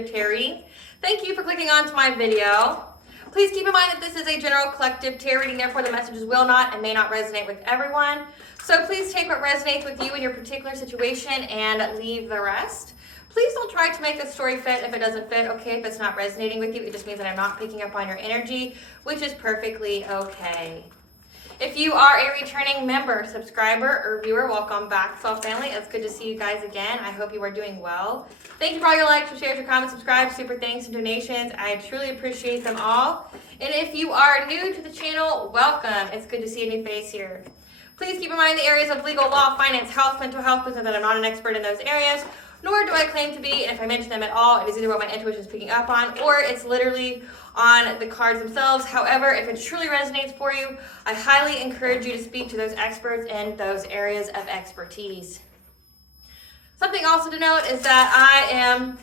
Collective Tarot Reading. Thank you for clicking onto my video. Please keep in mind that this is a general collective tarot reading, therefore the messages will not and may not resonate with everyone. So please take what resonates with you in your particular situation and leave the rest. Please don't try to make the story fit if it doesn't fit, okay? If it's not resonating with you, it just means that I'm not picking up on your energy, which is perfectly okay. If you are a returning member, subscriber, or viewer, welcome back, Soul Family. It's good to see you guys again. I hope you are doing well. Thank you for all your likes, your shares, your comments, subscribes, super thanks, and donations. I truly appreciate them all. And if you are new to the channel, welcome. It's good to see a new face here. Please keep in mind the areas of legal, law, finance, health, mental health, because that I'm not an expert in those areas, nor do I claim to be. And if I mention them at all, it is either what my intuition is picking up on, or it's literally on the cards themselves. However, if it truly resonates for you, I highly encourage you to speak to those experts in those areas of expertise. Something also to note is that I am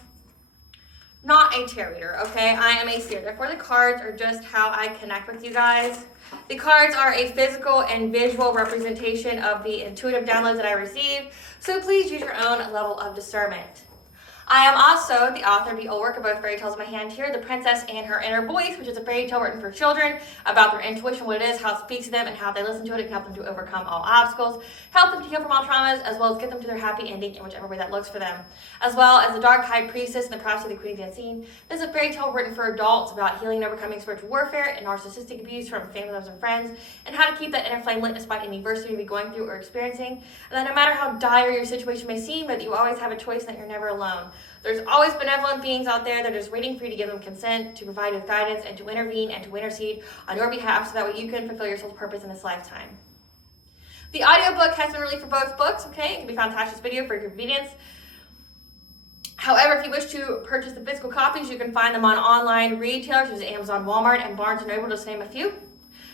not a tarot reader, okay? I am a seer. Therefore, the cards are just how I connect with you guys. The cards are a physical and visual representation of the intuitive downloads that I receive, so please use your own level of discernment. I am also the author of the old work of both fairy tales in my hand here, The Princess and Her Inner Voice, which is a fairy tale written for children about their intuition, what it is, how it speaks to them, and how they listen to it. It can help them to overcome all obstacles, help them to heal from all traumas, as well as get them to their happy ending in whichever way that looks for them. As well as The Dark High Priestess and The Prophecy of the Queen of the Unseen. This is a fairy tale written for adults about healing and overcoming spiritual warfare and narcissistic abuse from family members and friends, and how to keep that inner flame lit despite any adversity you may be going through or experiencing. And that no matter how dire your situation may seem, that you always have a choice and that you're never alone. There's always benevolent beings out there that are just waiting for you to give them consent, to provide with guidance, and to intervene and to intercede on your behalf so that way you can fulfill your soul's purpose in this lifetime. The audiobook has been released for both books, okay? It can be found attached to this video for your convenience. However, if you wish to purchase the physical copies, you can find them on online retailers such as Amazon, Walmart, and Barnes & Noble, just to name a few.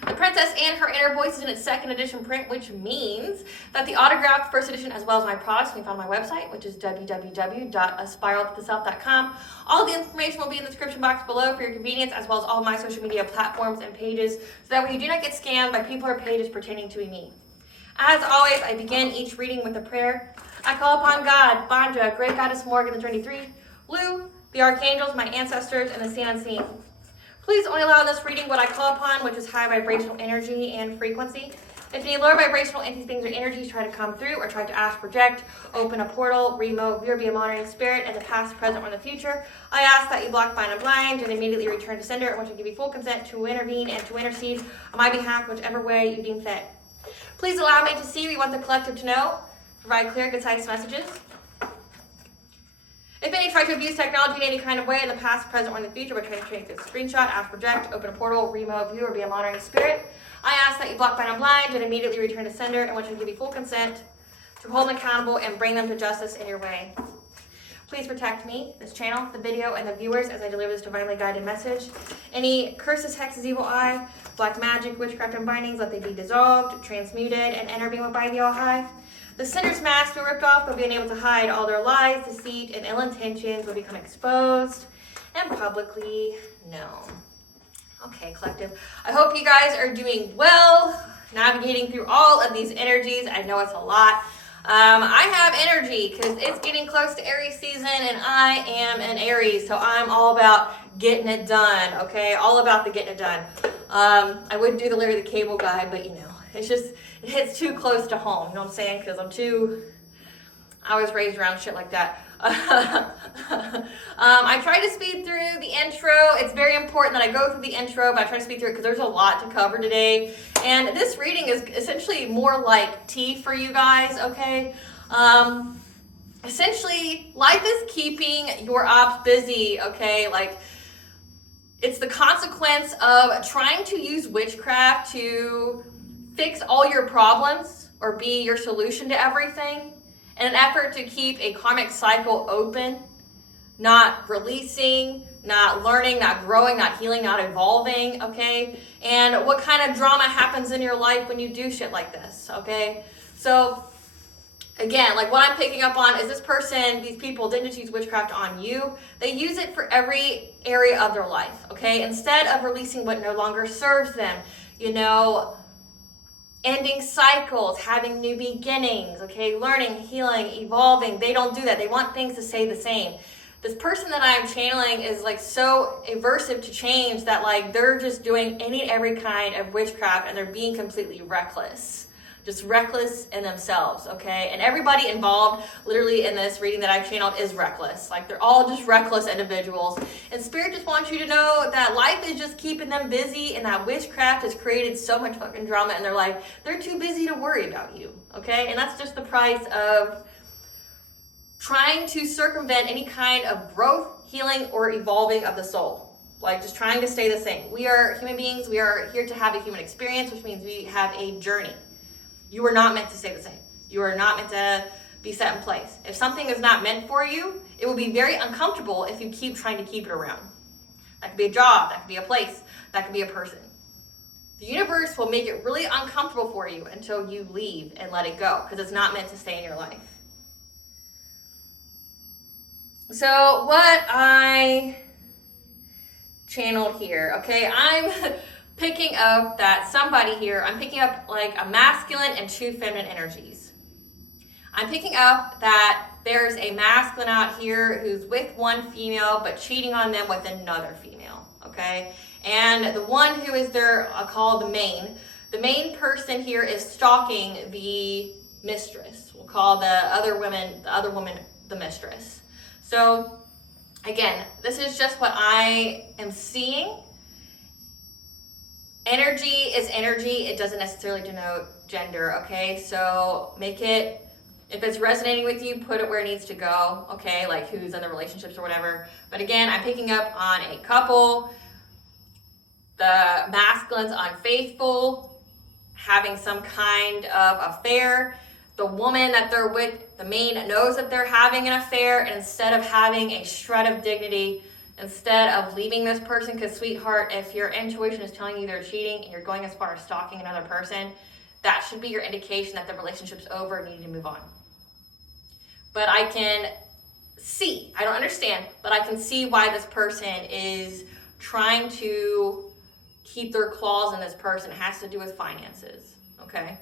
The Princess and Her Inner Voice is in its second edition print, which means that the autographed first edition, as well as my products, can be found on my website, which is www.aspiraltotheself.com. All the information will be in the description box below for your convenience, as well as all of my social media platforms and pages, so that way you do not get scammed by people or pages pertaining to me. As always, I begin each reading with a prayer. I call upon God, Banja, Great Goddess Morgan, the 23, Lou, the Archangels, my ancestors, and the seen unseen. Please only allow in this reading what I call upon, which is high vibrational energy and frequency. If any lower vibrational entities, things, or energies try to come through or try to ask, project, open a portal, remote, view, or be a monitoring spirit in the past, present, or in the future, I ask that you block, bind, and blind and immediately return to sender, and which will give you full consent to intervene and to intercede on my behalf, whichever way you deem fit. Please allow me to see what you want the collective to know. Provide clear, concise messages. If any try to abuse technology in any kind of way in the past, present, or in the future by trying to create this screenshot, ask, project, open a portal, remote, view, or be a monitoring spirit, I ask that you block, bind, and blind and immediately return to sender, in which will give you full consent to hold them accountable and bring them to justice in your way. Please protect me, this channel, the video, and the viewers as I deliver this divinely guided message. Any curses, hexes, evil eye, black magic, witchcraft, and bindings, let they be dissolved, transmuted, and enter being by the All-High. The sinner's mask will be ripped off, they'll be unable to hide all their lies, deceit, and ill intentions will become exposed and publicly known. Okay, collective. I hope you guys are doing well, navigating through all of these energies. I know it's a lot. I have energy because it's getting close to Aries season, and I am an Aries, so I'm all about getting it done, okay? All about the getting it done. I would do the Larry the Cable Guy, but you know, it's just, it hits too close to home, you know what I'm saying? Because I was raised around shit like that. I try to speed through the intro. It's very important that I go through the intro, but I try to speed through it because there's a lot to cover today. And this reading is essentially more like tea for you guys, okay? Essentially, life is keeping your ops busy, okay? Like, it's the consequence of trying to use witchcraft to fix all your problems or be your solution to everything in an effort to keep a karmic cycle open, not releasing, not learning, not growing, not healing, not evolving, okay? And what kind of drama happens in your life when you do shit like this, okay? So, again, like what I'm picking up on is this person, these people didn't just use witchcraft on you. They use it for every area of their life, okay? Instead of releasing what no longer serves them, you know, ending cycles, having new beginnings, okay? Learning, healing, evolving. They don't do that. They want things to stay the same. this person that I'm channeling is like so aversive to change that like they're just doing any and every kind of witchcraft and they're being completely reckless. Just reckless in themselves, okay? And everybody involved literally in this reading that I've channeled is reckless. Like they're all just reckless individuals. And Spirit just wants you to know that life is just keeping them busy and that witchcraft has created so much fucking drama in their life. They're too busy to worry about you, okay? And that's just the price of trying to circumvent any kind of growth, healing, or evolving of the soul. Like just trying to stay the same. We are human beings. We are here to have a human experience, which means we have a journey. You are not meant to stay the same. You are not meant to be set in place. If something is not meant for you, it will be very uncomfortable if you keep trying to keep it around. That could be a job, that could be a place, that could be a person. The universe will make it really uncomfortable for you until you leave and let it go, because it's not meant to stay in your life. So what I channeled here, okay, I'm picking up that somebody here, I'm picking up like a masculine and two feminine energies. I'm picking up that there's a masculine out here who's with one female but cheating on them with another female, okay? And the one who is there, I'll call the main person here is stalking the mistress. We'll call the other woman the mistress. So again, this is just what I am seeing. Energy is energy. It doesn't necessarily denote gender, okay? So make it, if it's resonating with you, put it where it needs to go, okay? Like who's in the relationships or whatever. But again, I'm picking up on a couple. The masculine's unfaithful, having some kind of affair. The woman that they're with, the main, knows that they're having an affair, and instead of having a shred of dignity, instead of leaving this person, because sweetheart, if your intuition is telling you they're cheating and you're going as far as stalking another person, that should be your indication that the relationship's over and you need to move on. But I can see, I don't understand, but I can see why this person is trying to keep their claws in this person. It has to do with finances, okay?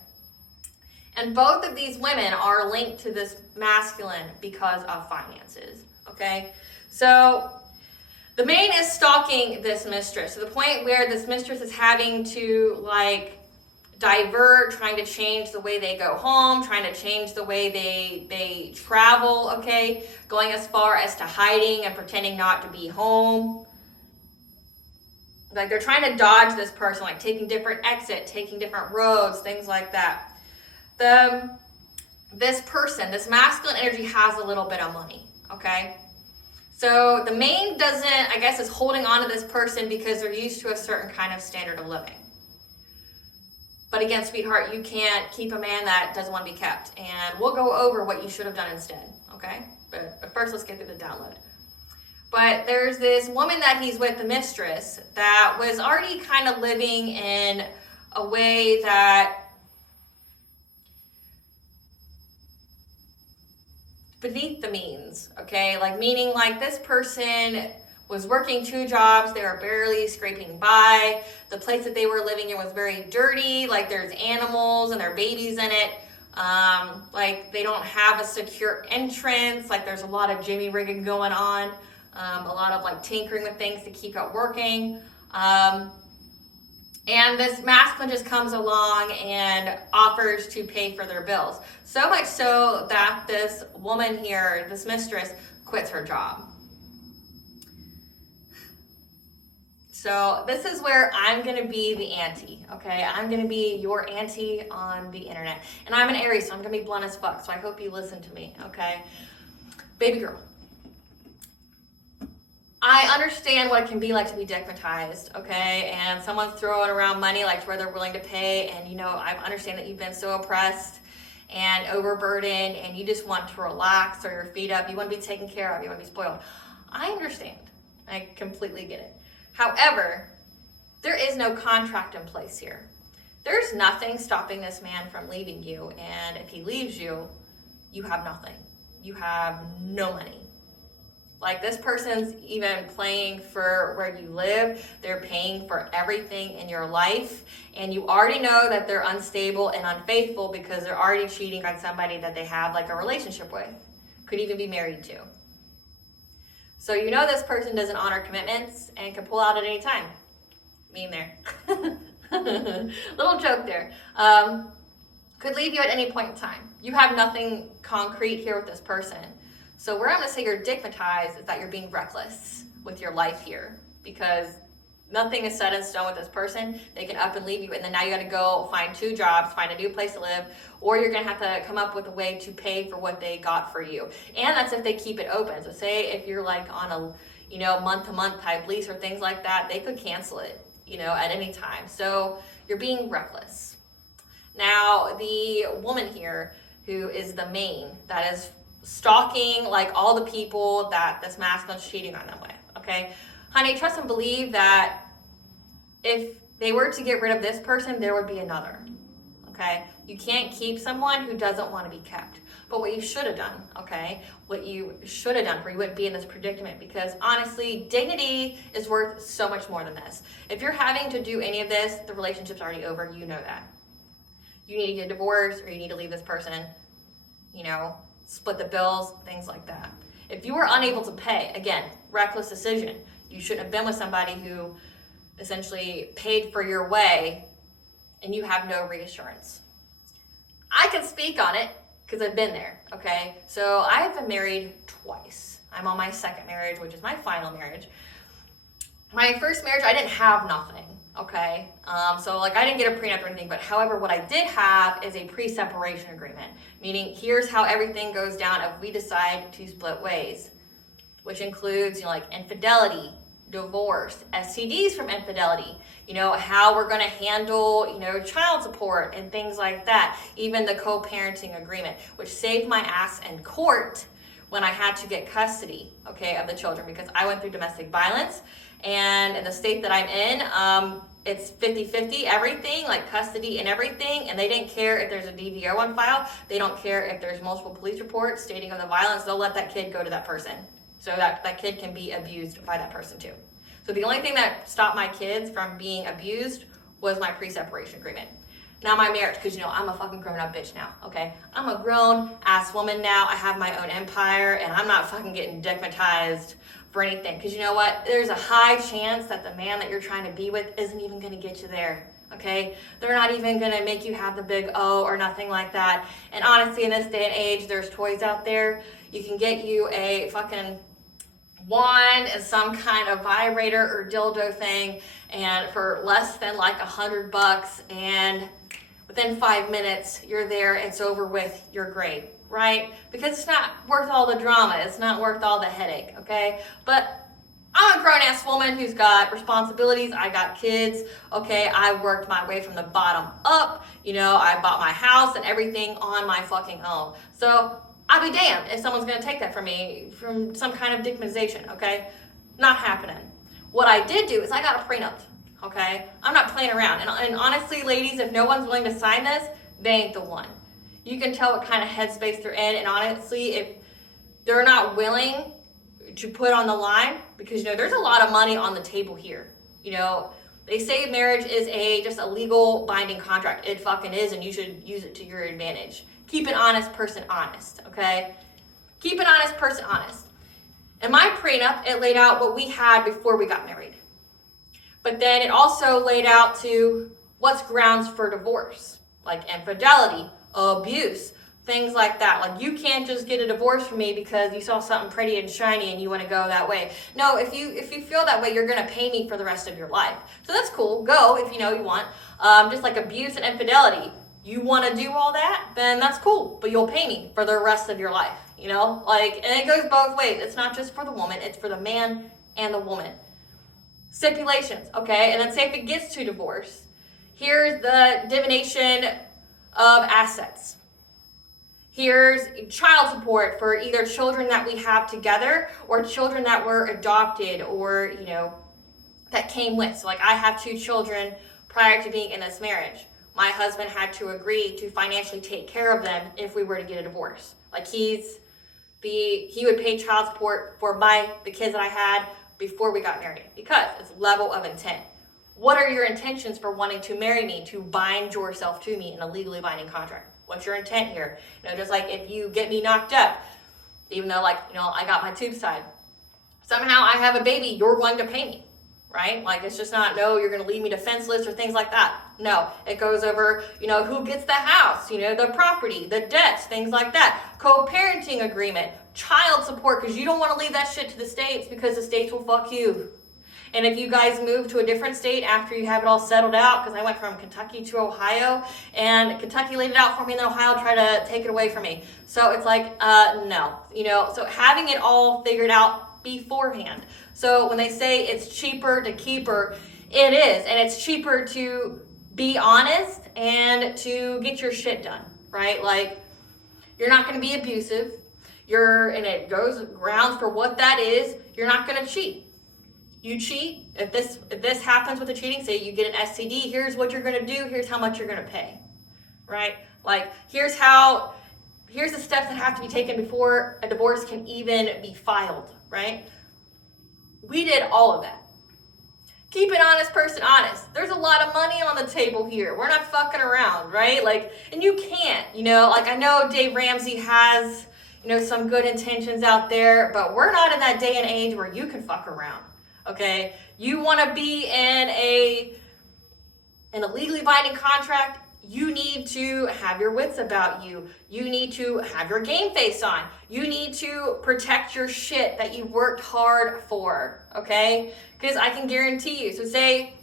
And both of these women are linked to this masculine because of finances, okay? So the main is stalking this mistress to the point where this mistress is having to like divert, trying to change the way they go home, trying to change the way they travel, okay? Going as far as to hiding and pretending not to be home. Like they're trying to dodge this person, like taking different exits, taking different roads, things like that. This person, this masculine energy has a little bit of money, okay? So the main doesn't, I guess, is holding on to this person because they're used to a certain kind of standard of living. But again, sweetheart, you can't keep a man that doesn't want to be kept. And we'll go over what you should have done instead, okay? But first, let's get through the download. But there's this woman that he's with, the mistress, that was already kind of living in a way that beneath the means, okay? Like meaning like this person was working 2 jobs, they were barely scraping by. The place that they were living in was very dirty, like there's animals and there are babies in it. Like they don't have a secure entrance, like there's a lot of jimmy rigging going on, a lot of like tinkering with things to keep it working. And this masculine just comes along and offers to pay for their bills. So much so that this woman here, this mistress, quits her job. So this is where I'm going to be the auntie, okay? I'm going to be your auntie on the internet. And I'm an Aries, so I'm going to be blunt as fuck. So I hope you listen to me, okay? Baby girl. I understand what it can be like to be digmatized, okay? And someone's throwing around money like to where they're willing to pay. And, you know, I understand that you've been so oppressed and overburdened and you just want to relax or your feet up. You want to be taken care of. You want to be spoiled. I understand. I completely get it. However, there is no contract in place here. There's nothing stopping this man from leaving you. And if he leaves you, you have nothing. You have no money. Like this person's even playing for where you live. They're paying for everything in your life. And you already know that they're unstable and unfaithful because they're already cheating on somebody that they have like a relationship with. Could even be married to. So you know this person doesn't honor commitments and can pull out at any time. Me in there. Little joke there. Could leave you at any point in time. You have nothing concrete here with this person. So where I'm going to say you're digmatized is that you're being reckless with your life here, because nothing is set in stone with this person. They can up and leave you, and then now you got to go find 2 jobs, find a new place to live, or you're going to have to come up with a way to pay for what they got for you. And that's if they keep it open. So say if you're like on a month-to-month type lease or things like that, they could cancel it, at any time. So you're being reckless. Now, the woman here who is the main, that is stalking like all the people that this masculine's cheating on them with, okay? Honey, trust and believe that if they were to get rid of this person, there would be another, okay? You can't keep someone who doesn't want to be kept. But what you should have done, okay? What you should have done for you wouldn't be in this predicament, because honestly, dignity is worth so much more than this. If you're having to do any of this, the relationship's already over, you know that. You need to get a divorce, or you need to leave this person, split the bills, things like that. If you were unable to pay, again, reckless decision. You shouldn't have been with somebody who essentially paid for your way and you have no reassurance. I can speak on it because I've been there, okay? So I have been married twice. I'm on my 2nd marriage, which is my final marriage. My first marriage, I didn't have nothing, okay? So I didn't get a prenup or anything, but however, what I did have is a pre-separation agreement, meaning here's how everything goes down if we decide to split ways, which includes, infidelity, divorce, STDs from infidelity, how we're going to handle, child support and things like that, even the co-parenting agreement, which saved my ass in court when I had to get custody, okay, of the children, because I went through domestic violence, and in the state that I'm in, it's 50-50, everything, like custody and everything, and they didn't care if there's a DVO on file. They don't care if there's multiple police reports stating of the violence. They'll let that kid go to that person, so that kid can be abused by that person too. So the only thing that stopped my kids from being abused was my pre-separation agreement. Now my marriage, because I'm a fucking grown-up bitch now, okay? I'm a grown-ass woman now. I have my own empire, and I'm not fucking getting digmatized for anything. Because you know what? There's a high chance that the man that you're trying to be with isn't even going to get you there, okay? They're not even going to make you have the big O or nothing like that. And honestly, in this day and age, there's toys out there. You can get you a fucking wand and some kind of vibrator or dildo thing, and for less than like $100, and within 5 minutes you're there, it's over with, you're great, right? Because it's not worth all the drama, it's not worth all the headache, okay? But I'm a grown-ass woman who's got responsibilities. I got kids, okay? I worked my way from the bottom up. I bought my house and everything on my fucking own. So I'll be damned if someone's going to take that from me from some kind of digmatization, okay? Not happening. What I did do is I got a prenup, okay? I'm not playing around. And honestly, ladies, if no one's willing to sign this, they ain't the one. You can tell what kind of headspace they're in. And honestly, if they're not willing to put on the line, because, there's a lot of money on the table here. They say marriage is just a legal binding contract. It fucking is, and you should use it to your advantage. Keep an honest person honest, okay? Keep an honest person honest. In my prenup, it laid out what we had before we got married. But then it also laid out to what's grounds for divorce, like infidelity, abuse, things like that. Like, you can't just get a divorce from me because you saw something pretty and shiny and you want to go that way. No, if you feel that way, you're going to pay me for the rest of your life. So that's cool. Go if you want. Just like abuse and infidelity. You want to do all that, then that's cool, but you'll pay me for the rest of your life, and it goes both ways. It's not just for the woman, it's for the man and the woman. Stipulations, okay? And then say if it gets to divorce, here's the divination of assets. Here's child support for either children that we have together or children that were adopted or, that came with. So I have 2 children prior to being in this marriage. My husband had to agree to financially take care of them if we were to get a divorce. He would pay child support for the kids that I had before we got married, because it's level of intent. What are your intentions for wanting to marry me, to bind yourself to me in a legally binding contract? What's your intent here? Just like if you get me knocked up, even though I got my tubes tied. somehow I have a baby, you're going to pay me, right? Like, it's just not, no, you're going to leave me defenseless or things like that. No, it goes over, who gets the house, the property, the debts, things like that. Co-parenting agreement, child support, because you don't want to leave that shit to the states because the states will fuck you. And if you guys move to a different state after you have it all settled out, because I went from Kentucky to Ohio, and Kentucky laid it out for me, and then Ohio tried to take it away from me. So it's like, no. So having it all figured out beforehand. So when they say it's cheaper to keep her, it is. And it's cheaper to be honest and to get your shit done, right? Like, you're not going to be abusive. And it goes grounds for what that is. You're not going to cheat. You cheat, if this happens with the cheating, say you get an STD, here's what you're going to do, here's how much you're going to pay, right? Like, here's the steps that have to be taken before a divorce can even be filed, right? We did all of that. Keep an honest person honest. There's a lot of money on the table here. We're not fucking around, right? Like, and you can't, like, I know Dave Ramsey has, some good intentions out there, but we're not in that day and age where you can fuck around. Okay, you want to be in a legally binding contract, you need to have your wits about you. You need to have your game face on. You need to protect your shit that you worked hard for, okay? Because I can guarantee you, so say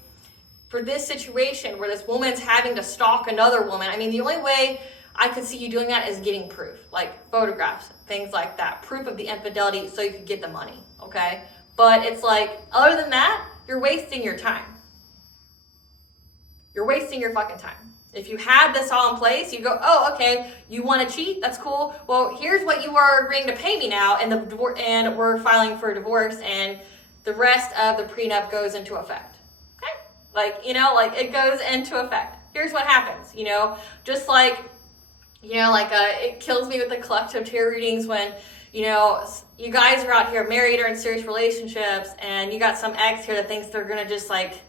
for this situation where this woman's having to stalk another woman, I mean, the only way I could see you doing that is getting proof, like photographs, things like that, proof of the infidelity so you could get the money, okay? But it's like, other than that, you're wasting your time. You're wasting your fucking time. If you had this all in place, you go, oh, okay, you want to cheat? That's cool. Well, here's what you are agreeing to pay me now, and we're filing for a divorce, and the rest of the prenup goes into effect. Okay? Like, it goes into effect. Here's what happens, just like, it kills me with the collective tarot readings when, you guys are out here married or in serious relationships, and you got some ex here that thinks they're gonna just like,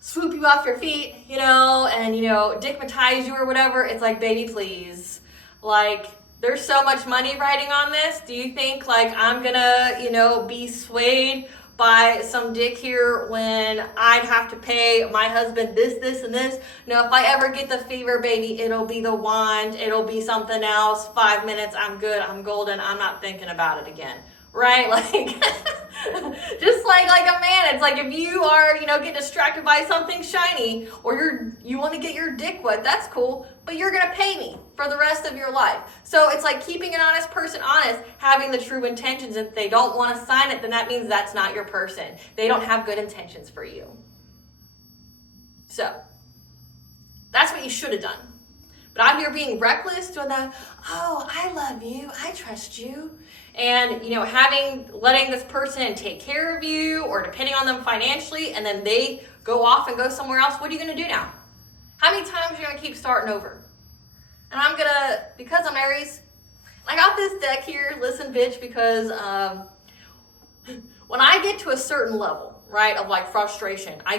swoop you off your feet, and dickmatize you or whatever. It's like, baby, please. Like, there's so much money riding on this. Do you think like I'm gonna, be swayed by some dick here when I'd have to pay my husband this, and this? No, if I ever get the fever, baby, it'll be the wand. It'll be something else. 5 minutes, I'm good. I'm golden. I'm not thinking about it again. Right? Like, just like a man, it's like if you are, get distracted by something shiny or you want to get your dick wet, that's cool, but you're going to pay me for the rest of your life. So it's like keeping an honest person honest, having the true intentions. If they don't want to sign it, then that means that's not your person. They don't have good intentions for you. So that's what you should have done. But out here being reckless, doing that, oh, I love you, I trust you. And, letting this person take care of you or depending on them financially, and then they go off and go somewhere else, what are you going to do now? How many times are you going to keep starting over? And because I'm Aries, I got this deck here, listen, bitch, because when I get to a certain level, right, of like frustration, I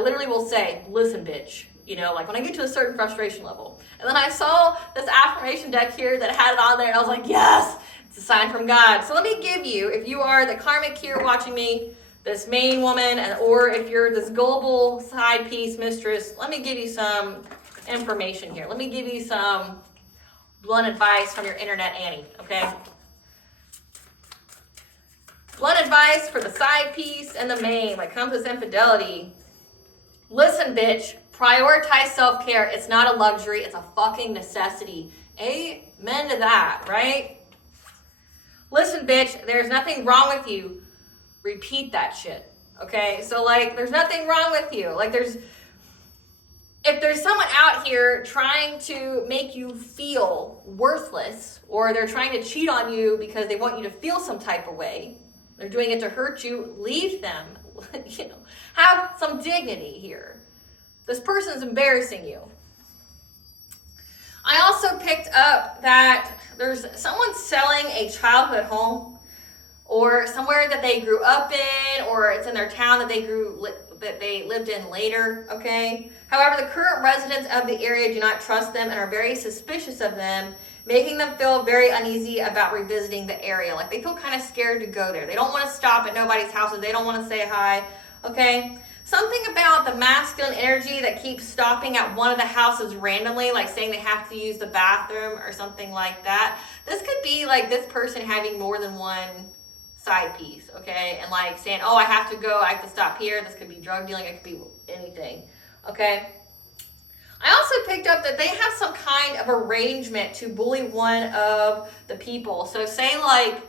literally will say, listen, bitch. Like when I get to a certain frustration level. And then I saw this affirmation deck here that had it on there, and I was like, yes, it's a sign from God. So let me give you, if you are the karmic here watching me, this main woman, or if you're this global side piece mistress, let me give you some information here. Let me give you some blunt advice from your internet Annie, okay? Blunt advice for the side piece and the main, like comes with infidelity. Listen, bitch. Prioritize self-care. It's not a luxury. It's a fucking necessity. Amen to that, right? Listen, bitch, there's nothing wrong with you. Repeat that shit, okay? So, like, there's nothing wrong with you. Like, if there's someone out here trying to make you feel worthless, or they're trying to cheat on you because they want you to feel some type of way, they're doing it to hurt you, leave them. Have some dignity here. This person's embarrassing you. I also picked up that there's someone selling a childhood home or somewhere that they grew up in, or it's in their town that they lived in later, okay? However, the current residents of the area do not trust them and are very suspicious of them making them feel very uneasy about revisiting the area. Like they feel kind of scared to go there. They don't want to stop at nobody's houses. They don't want to say hi, okay? Something about the masculine energy that keeps stopping at one of the houses randomly, like saying they have to use the bathroom or something like that. This could be like this person having more than one side piece, okay? And like saying, oh, I have to go, I have to stop here. This could be drug dealing, it could be anything, okay? I also picked up that they have some kind of arrangement to bully one of the people. So say like,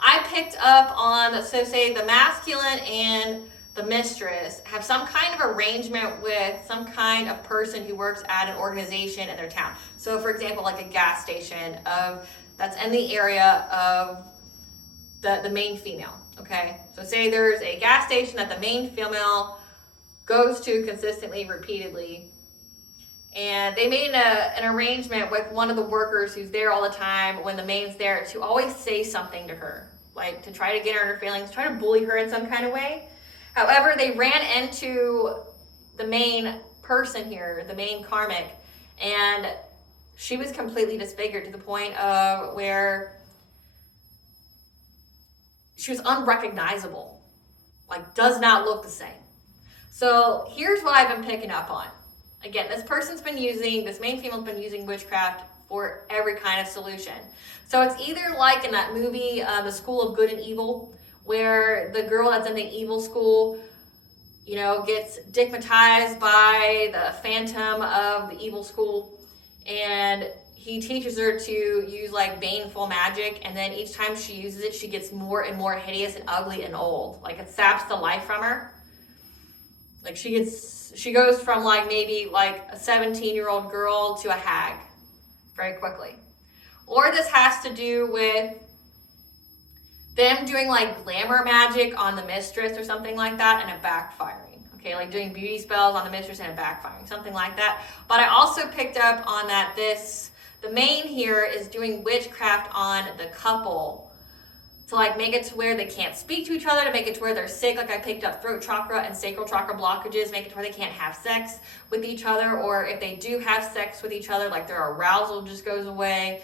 I picked up on, so say the masculine and the mistress have some kind of arrangement with some kind of person who works at an organization in their town. So for example, like a gas station that's in the area of the main female, okay? So say there's a gas station that the main female goes to consistently, repeatedly, and they made an arrangement with one of the workers who's there all the time when the main's there to always say something to her, like to try to get her feelings, try to bully her in some kind of way. However, they ran into the main person here, the main karmic, and she was completely disfigured to the point of where she was unrecognizable, like does not look the same. So here's what I've been picking up on. Again, this main female's been using witchcraft for every kind of solution. So it's either like in that movie, The School of Good and Evil, where the girl that's in the evil school, you know, gets stigmatized by the phantom of the evil school, and he teaches her to use like baneful magic, and then each time she uses it, she gets more and more hideous and ugly and old. Like it saps the life from her. Like she goes from like maybe like a 17-year-old girl to a hag very quickly. Or this has to do with them doing like glamour magic on the mistress or something like that and it backfiring. Okay, like doing beauty spells on the mistress and it backfiring, something like that. But I also picked up on that the main here is doing witchcraft on the couple to like make it to where they can't speak to each other, to make it to where they're sick. Like I picked up throat chakra and sacral chakra blockages, make it to where they can't have sex with each other, or if they do have sex with each other, like their arousal just goes away.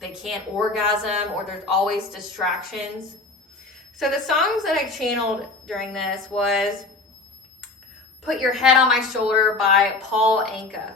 They can't orgasm, or there's always distractions. So the songs that I channeled during this was Put Your Head on My Shoulder by Paul Anka.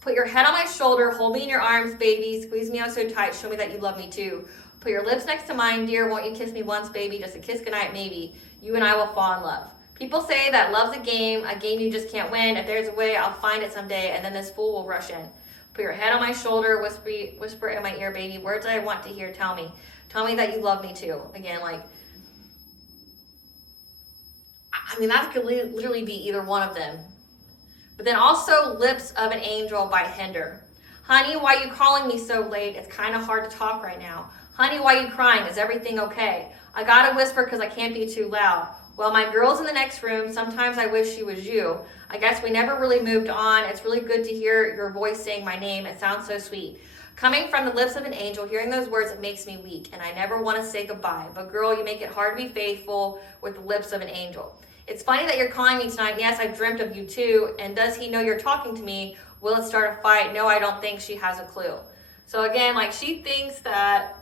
Put your head on my shoulder, hold me in your arms, baby, squeeze me out so tight, show me that you love me too. Put your lips next to mine, dear, won't you kiss me once, baby, just a kiss goodnight, maybe. You and I will fall in love. People say that love's a game you just can't win. If there's a way, I'll find it someday, and then this fool will rush in. Put your head on my shoulder, whisper in my ear, baby, words I want to hear, tell me that you love me too. Again, like, I mean, that could literally be either one of them. But then also Lips of an Angel by Hinder. Honey, why you calling me so late? It's kind of hard to talk right now. Honey, why you crying? Is everything okay? I gotta whisper because I can't be too loud. Well, my girl's in the next room. Sometimes I wish she was you. I guess we never really moved on. It's really good to hear your voice saying my name. It sounds so sweet. Coming from the lips of an angel, hearing those words, it makes me weak, and I never want to say goodbye. But girl, you make it hard to be faithful with the lips of an angel. It's funny that you're calling me tonight. Yes, I've dreamt of you too. And does he know you're talking to me? Will it start a fight? No, I don't think she has a clue. So again, like he thinks that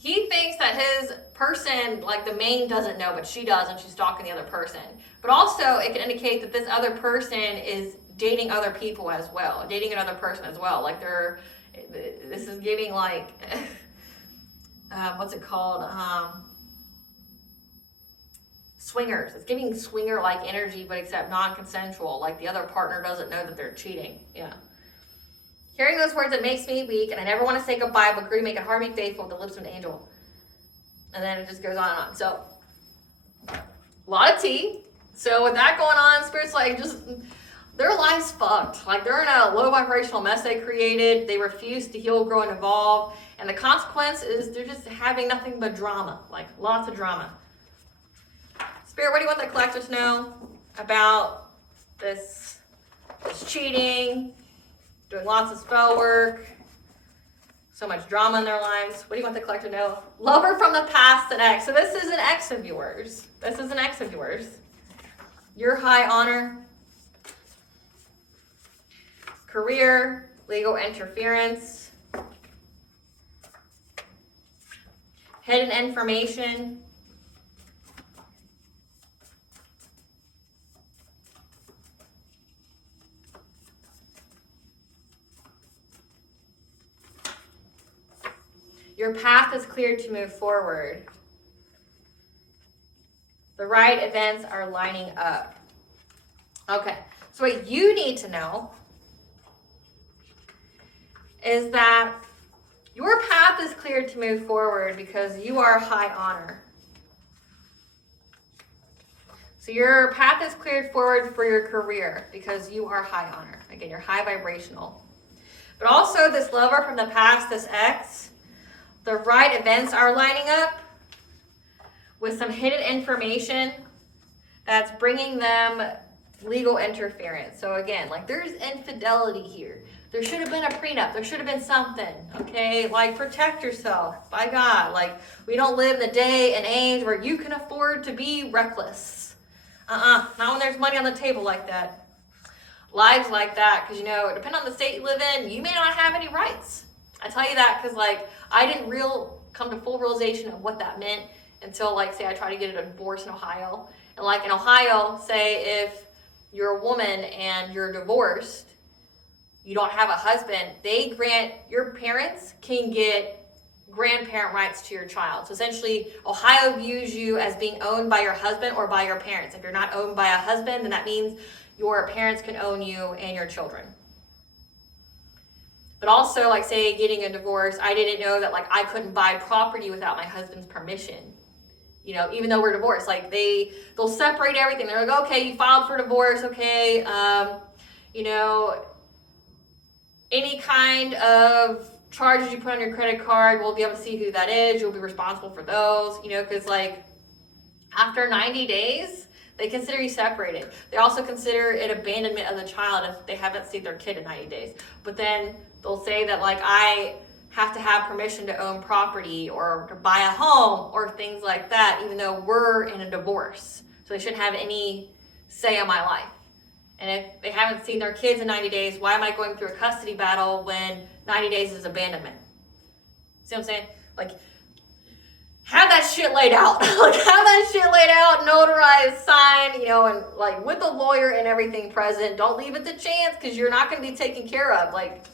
his person, like the main, doesn't know, but she does, and she's stalking the other person. But also, it can indicate that this other person is dating other people as well, dating another person as well. Like this is giving like, what's it called? Swingers. It's giving swinger-like energy, but except non-consensual. Like the other partner doesn't know that they're cheating. Yeah. Hearing those words, it makes me weak, and I never want to say goodbye, but agree, make it hard to be faithful with the lips of an angel. And then it just goes on and on. So, a lot of tea. So with that going on, spirits like just, their life's fucked. Like they're in a low vibrational mess they created. They refuse to heal, grow, and evolve. And the consequence is they're just having nothing but drama. Like lots of drama. Spirit, what do you want the collectors to know about this cheating, doing lots of spell work, so much drama in their lives? What do you want the collector to know? Lover from the past, an ex. So this is an ex of yours. Your high honor, career, legal interference, hidden information, your path is cleared to move forward. The right events are lining up. Okay, so what you need to know is that your path is cleared to move forward because you are high honor. So your path is cleared forward for your career because you are high honor. Again, you're high vibrational. But also this lover from the past, this ex, the right events are lining up with some hidden information that's bringing them legal interference. So again, like there's infidelity here. There should have been a prenup. There should have been something, okay? Like protect yourself, by God. Like we don't live in the day and age where you can afford to be reckless. Not when there's money on the table like that. Lives like that, because you know, depending on the state you live in, you may not have any rights. I tell you that because like I didn't come to full realization of what that meant until like say I tried to get a divorce in Ohio. And like in Ohio, say if you're a woman and you're divorced, you don't have a husband, your parents can get grandparent rights to your child. So essentially, Ohio views you as being owned by your husband or by your parents. If you're not owned by a husband, then that means your parents can own you and your children. But also, like say getting a divorce, I didn't know that like I couldn't buy property without my husband's permission. You know, even though we're divorced, like they'll separate everything. They're like, okay, you filed for divorce, okay, you know, any kind of charges you put on your credit card, we'll be able to see who that is. You'll be responsible for those, you know, because like after 90 days, they consider you separated. They also consider it abandonment of the child if they haven't seen their kid in 90 days. But then they'll say that like I have to have permission to own property or to buy a home or things like that, even though we're in a divorce. So they shouldn't have any say in my life. And if they haven't seen their kids in 90 days, why am I going through a custody battle when 90 days is abandonment? See what I'm saying? Like, have that shit laid out. Like, have that shit laid out, notarized, signed, you know, and like with a lawyer and everything present. Don't leave it to chance because you're not going to be taken care of. Like,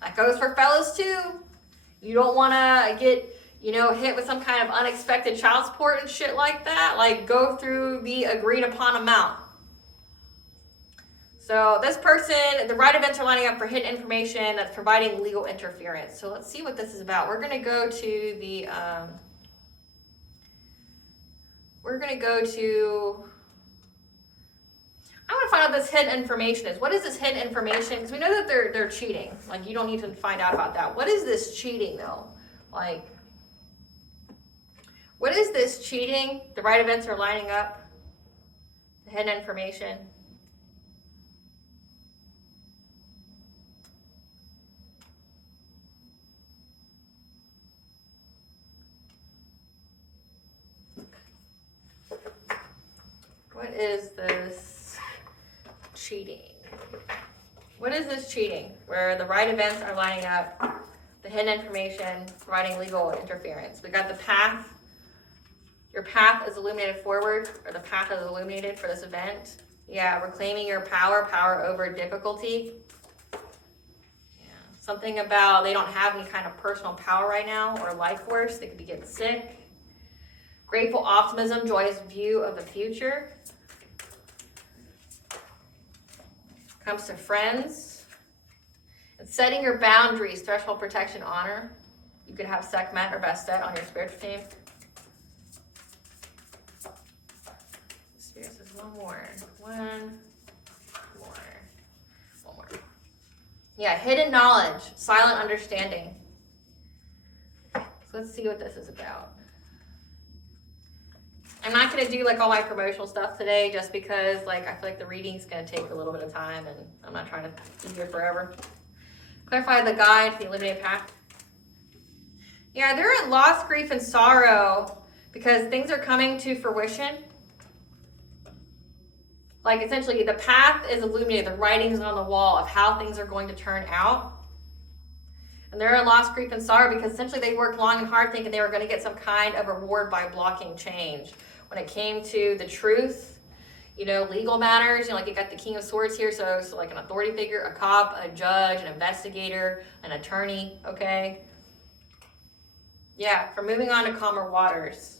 that goes for fellas too. You don't want to get, you know, hit with some kind of unexpected child support and shit like that. Like, go through the agreed upon amount. So this person, the right events are lining up for hidden information that's providing legal interference. So let's see what this is about. We're going to go to the, I want to find out what this hidden information is. What is this hidden information? Because we know that they're cheating. Like, you don't need to find out about that. What is this cheating, though? Like, what is this cheating? The right events are lining up. The hidden information. What is this cheating? What is this cheating? Where the right events are lining up, the hidden information, providing legal interference. We got the path. Your path is illuminated forward, or the path is illuminated for this event. Yeah, reclaiming your power over difficulty. Yeah, something about they don't have any kind of personal power right now or life force. They could be getting sick. Grateful optimism, joyous view of the future. Comes to friends. And setting your boundaries, threshold protection, honor. You could have Sekhmet or Bastet on your spiritual team. Spirit says one more. Yeah, hidden knowledge, silent understanding. So let's see what this is about. I'm not going to do like all my promotional stuff today just because like I feel like the reading's going to take a little bit of time and I'm not trying to be here forever. Clarify the guide for the eliminated path. Yeah, they're in loss, grief, and sorrow because things are coming to fruition. Like essentially the path is illuminated, the writing's on the wall of how things are going to turn out. And they're in loss, grief, and sorrow because essentially they worked long and hard thinking they were going to get some kind of reward by blocking change. When it came to the truth, you know, legal matters, you know, like you got the King of Swords here, so like an authority figure, a cop, a judge, an investigator, an attorney, okay? Yeah, for moving on to calmer waters.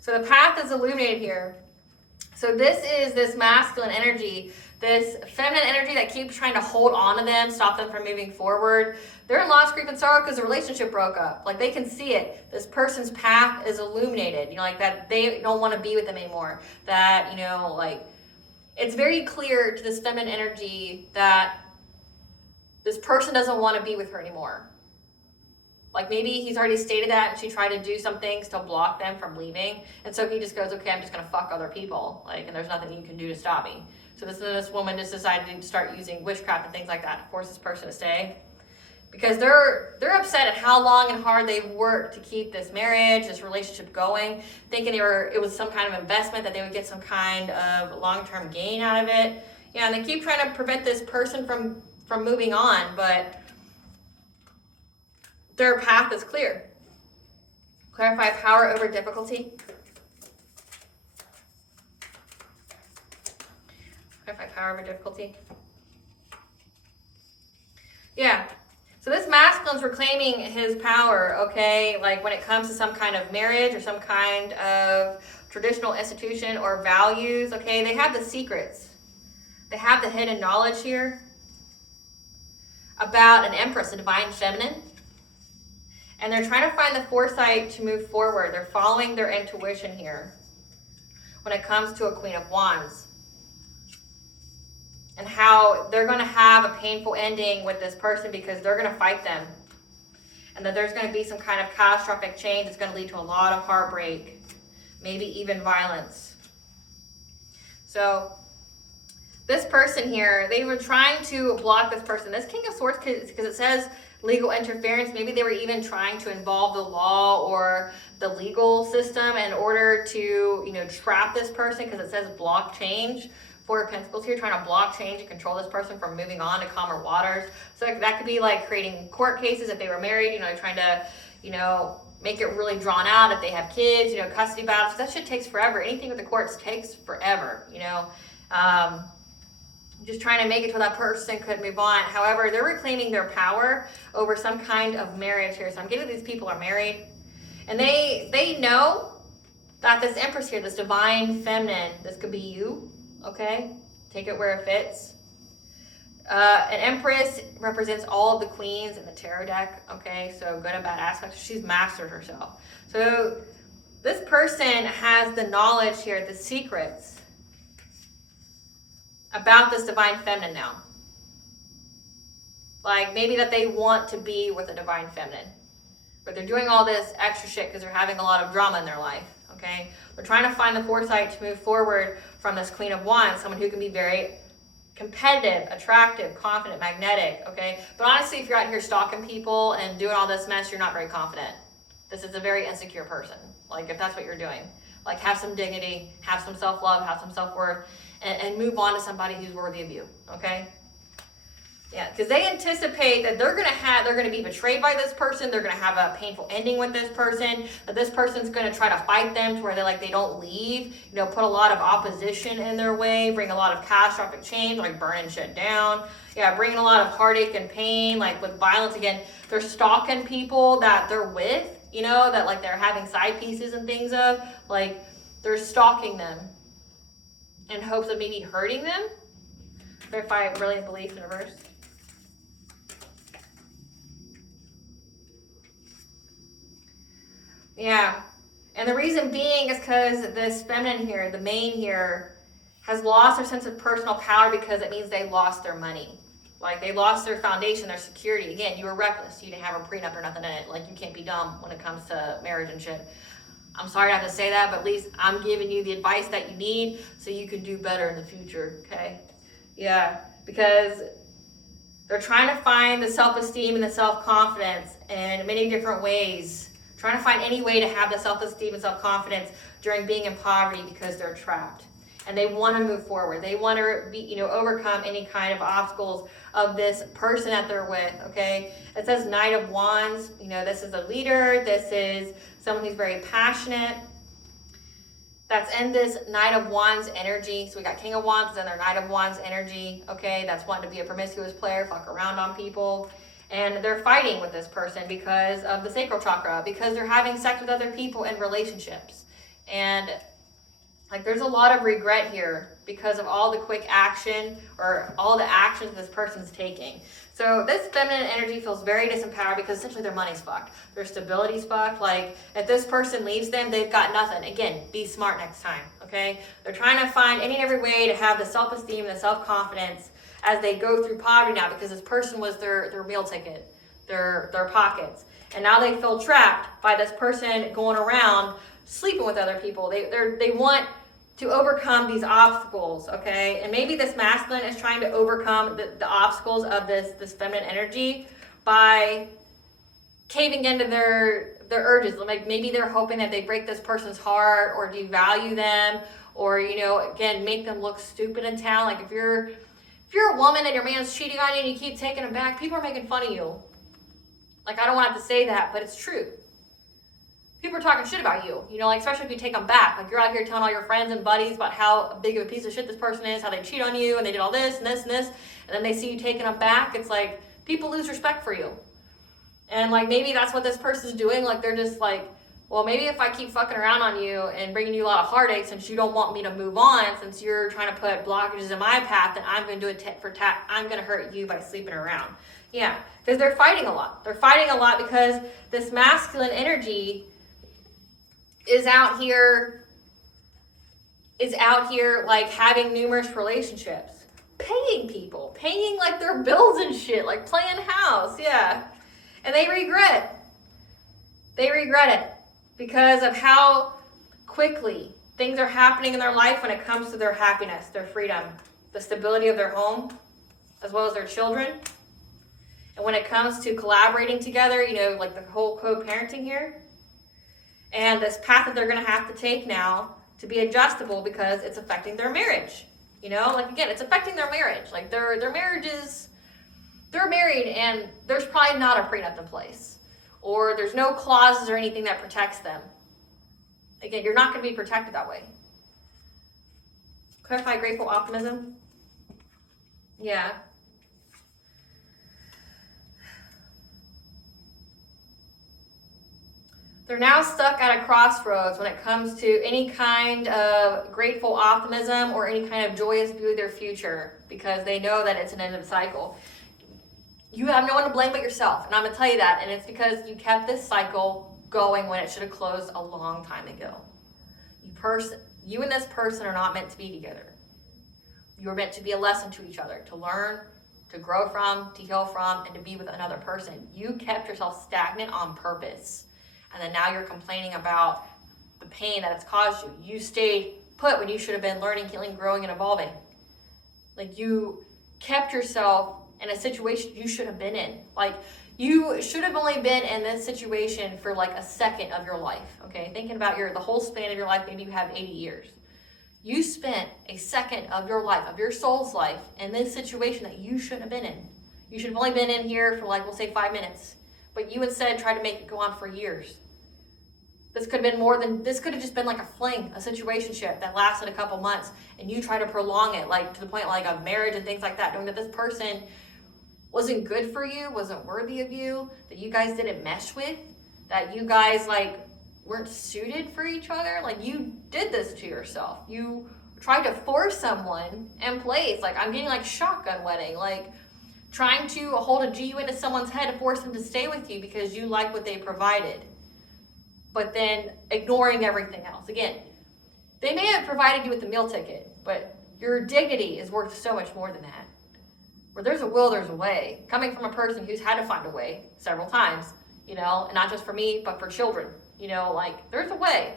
So the path is illuminated here. So this is this masculine energy, this feminine energy that keeps trying to hold on to them, stop them from moving forward. They're in loss, grief, and sorrow because the relationship broke up. Like they can see it. This person's path is illuminated. You know, like that they don't want to be with them anymore. That, you know, like it's very clear to this feminine energy that this person doesn't want to be with her anymore. Like maybe he's already stated that and she tried to do some things to block them from leaving. And so he just goes, okay, I'm just going to fuck other people. Like, and there's nothing you can do to stop me. So this woman just decided to start using witchcraft and things like that to force this person to stay. Because they're upset at how long and hard they've worked to keep this marriage, this relationship going, thinking it was some kind of investment, that they would get some kind of long-term gain out of it. Yeah, and they keep trying to prevent this person from moving on, but their path is clear. Clarify power over difficulty. Clarify power over difficulty. Yeah. So this masculine's reclaiming his power, okay? Like when it comes to some kind of marriage or some kind of traditional institution or values, okay? They have the secrets. They have the hidden knowledge here about an empress, a divine feminine. And they're trying to find the foresight to move forward. They're following their intuition here when it comes to a Queen of Wands. And how they're going to have a painful ending with this person because they're going to fight them. And that there's going to be some kind of catastrophic change that's going to lead to a lot of heartbreak, maybe even violence. So this person here, they were trying to block this person. This King of Swords, because it says legal interference, maybe they were even trying to involve the law or the legal system in order to, you know, trap this person because it says block change. Four of Pentacles here, trying to block change and control this person from moving on to calmer waters. So that could be like creating court cases if they were married, you know, trying to, you know, make it really drawn out if they have kids, you know, custody battles. That shit takes forever. Anything with the courts takes forever, you know. Just trying to make it to where that person could move on. However, they're reclaiming their power over some kind of marriage here. So I'm getting these people are married. And they know that this Empress here, this divine feminine, this could be you. Okay, take it where it fits. An Empress represents all of the queens in the tarot deck. Okay, so good and bad aspects. She's mastered herself. So this person has the knowledge here, the secrets about this divine feminine now. Like maybe that they want to be with a divine feminine, but they're doing all this extra shit because they're having a lot of drama in their life. Okay, they're trying to find the foresight to move forward from this Queen of Wands, someone who can be very competitive, attractive, confident, magnetic. Okay, but honestly, if you're out here stalking people and doing all this mess, you're not very confident. This is a very insecure person. Like if that's what you're doing, like have some dignity, have some self-love, have some self-worth, and move on to somebody who's worthy of you. Okay. Yeah, because they anticipate that they're gonna be betrayed by this person. They're gonna have a painful ending with this person. That this person's gonna try to fight them to where they don't leave. You know, put a lot of opposition in their way, bring a lot of catastrophic change, like burning shit down. Yeah, bringing a lot of heartache and pain, like with violence. Again, they're stalking people that they're with. You know, that like they're having side pieces and things of. Like they're stalking them in hopes of maybe hurting them. Verify brilliant belief in reverse. Yeah, and the reason being is because this feminine here, the main here, has lost their sense of personal power because it means they lost their money. Like they lost their foundation, their security. Again, you were reckless. You didn't have a prenup or nothing in it. Like you can't be dumb when it comes to marriage and shit. I'm sorry to have to say that, but at least I'm giving you the advice that you need so you can do better in the future, okay? Yeah, because they're trying to find the self-esteem and the self-confidence in many different ways. Trying to find any way to have the self-esteem and self-confidence during being in poverty because they're trapped. and they want to move forward. They want to be, you know, overcome any kind of obstacles of this person that they're with, okay? It says Knight of Wands. You know, this is a leader. This is someone who's very passionate. That's in this Knight of Wands energy. So we got King of Wands and their Knight of Wands energy, okay? That's wanting to be a promiscuous player, fuck around on people. And they're fighting with this person because of the sacral chakra, because they're having sex with other people in relationships. And like there's a lot of regret here because of all the quick action or all the actions this person's taking. So this feminine energy feels very disempowered because essentially their money's fucked. Their stability's fucked. Like if this person leaves them, they've got nothing. Again, be smart next time, okay? They're trying to find any and every way to have the self-esteem and the self-confidence as they go through poverty now, because this person was their meal ticket, their pockets. And now they feel trapped by this person going around sleeping with other people. They want to overcome these obstacles, okay? And maybe this masculine is trying to overcome the obstacles of this feminine energy by caving into their urges. Like maybe they're hoping that they break this person's heart or devalue them, or, you know, again, make them look stupid in town. Like if you're a woman and your man's cheating on you and you keep taking him back, people are making fun of you. Like, I don't want to say that, but it's true. People are talking shit about you, you know, like, especially if you take them back. Like, you're out here telling all your friends and buddies about how big of a piece of shit this person is, how they cheat on you, and they did all this and this and this, and then they see you taking them back. It's like, people lose respect for you. And, like, maybe that's what this person's doing. Like, they're just like, well, maybe if I keep fucking around on you and bringing you a lot of heartache, since you don't want me to move on, since you're trying to put blockages in my path, then I'm going to do it tit for tat. I'm going to hurt you by sleeping around. Yeah, because they're fighting a lot. They're fighting a lot because this masculine energy is out here like having numerous relationships, paying people, paying like their bills and shit, like playing house, yeah. And they regret it because of how quickly things are happening in their life when it comes to their happiness, their freedom, the stability of their home, as well as their children. And when it comes to collaborating together, you know, like the whole co-parenting here, and this path that they're going to have to take now to be adjustable because it's affecting their marriage. You know, like again, it's affecting their marriage. Like their marriage is, they're married and there's probably not a prenup in place, or there's no clauses or anything that protects them. Again, you're not going to be protected that way. Clarify grateful optimism. Yeah. They're now stuck at a crossroads when it comes to any kind of grateful optimism or any kind of joyous view of their future, because they know that it's an end of a cycle. You have no one to blame but yourself, and I'm going to tell you that, and it's because you kept this cycle going when it should have closed a long time ago. You and this person are not meant to be together. You are meant to be a lesson to each other, to learn, to grow from, to heal from, and to be with another person. You kept yourself stagnant on purpose. And then now you're complaining about the pain that it's caused you. You stayed put when you should have been learning, healing, growing, and evolving. Like you kept yourself in a situation you should have been in. Like you should have only been in this situation for like a second of your life. Okay, thinking about the whole span of your life, maybe you have 80 years. You spent a second of your life, of your soul's life, in this situation that you shouldn't have been in. You should have only been in here for like, we'll say 5 minutes. But you instead tried to make it go on for years. This could have been more than, this could have just been like a fling, a situationship that lasted a couple months, and you try to prolong it, like to the point like of marriage and things like that, knowing that this person wasn't good for you, wasn't worthy of you, that you guys didn't mesh with, that you guys like weren't suited for each other. Like you did this to yourself. You tried to force someone in place. Like I'm getting like shotgun wedding, like trying to hold a G into someone's head to force them to stay with you because you like what they provided, but then ignoring everything else. Again, they may have provided you with the meal ticket, but your dignity is worth so much more than that. Where there's a will, there's a way. Coming from a person who's had to find a way several times, you know, and not just for me, but for children, you know, like there's a way.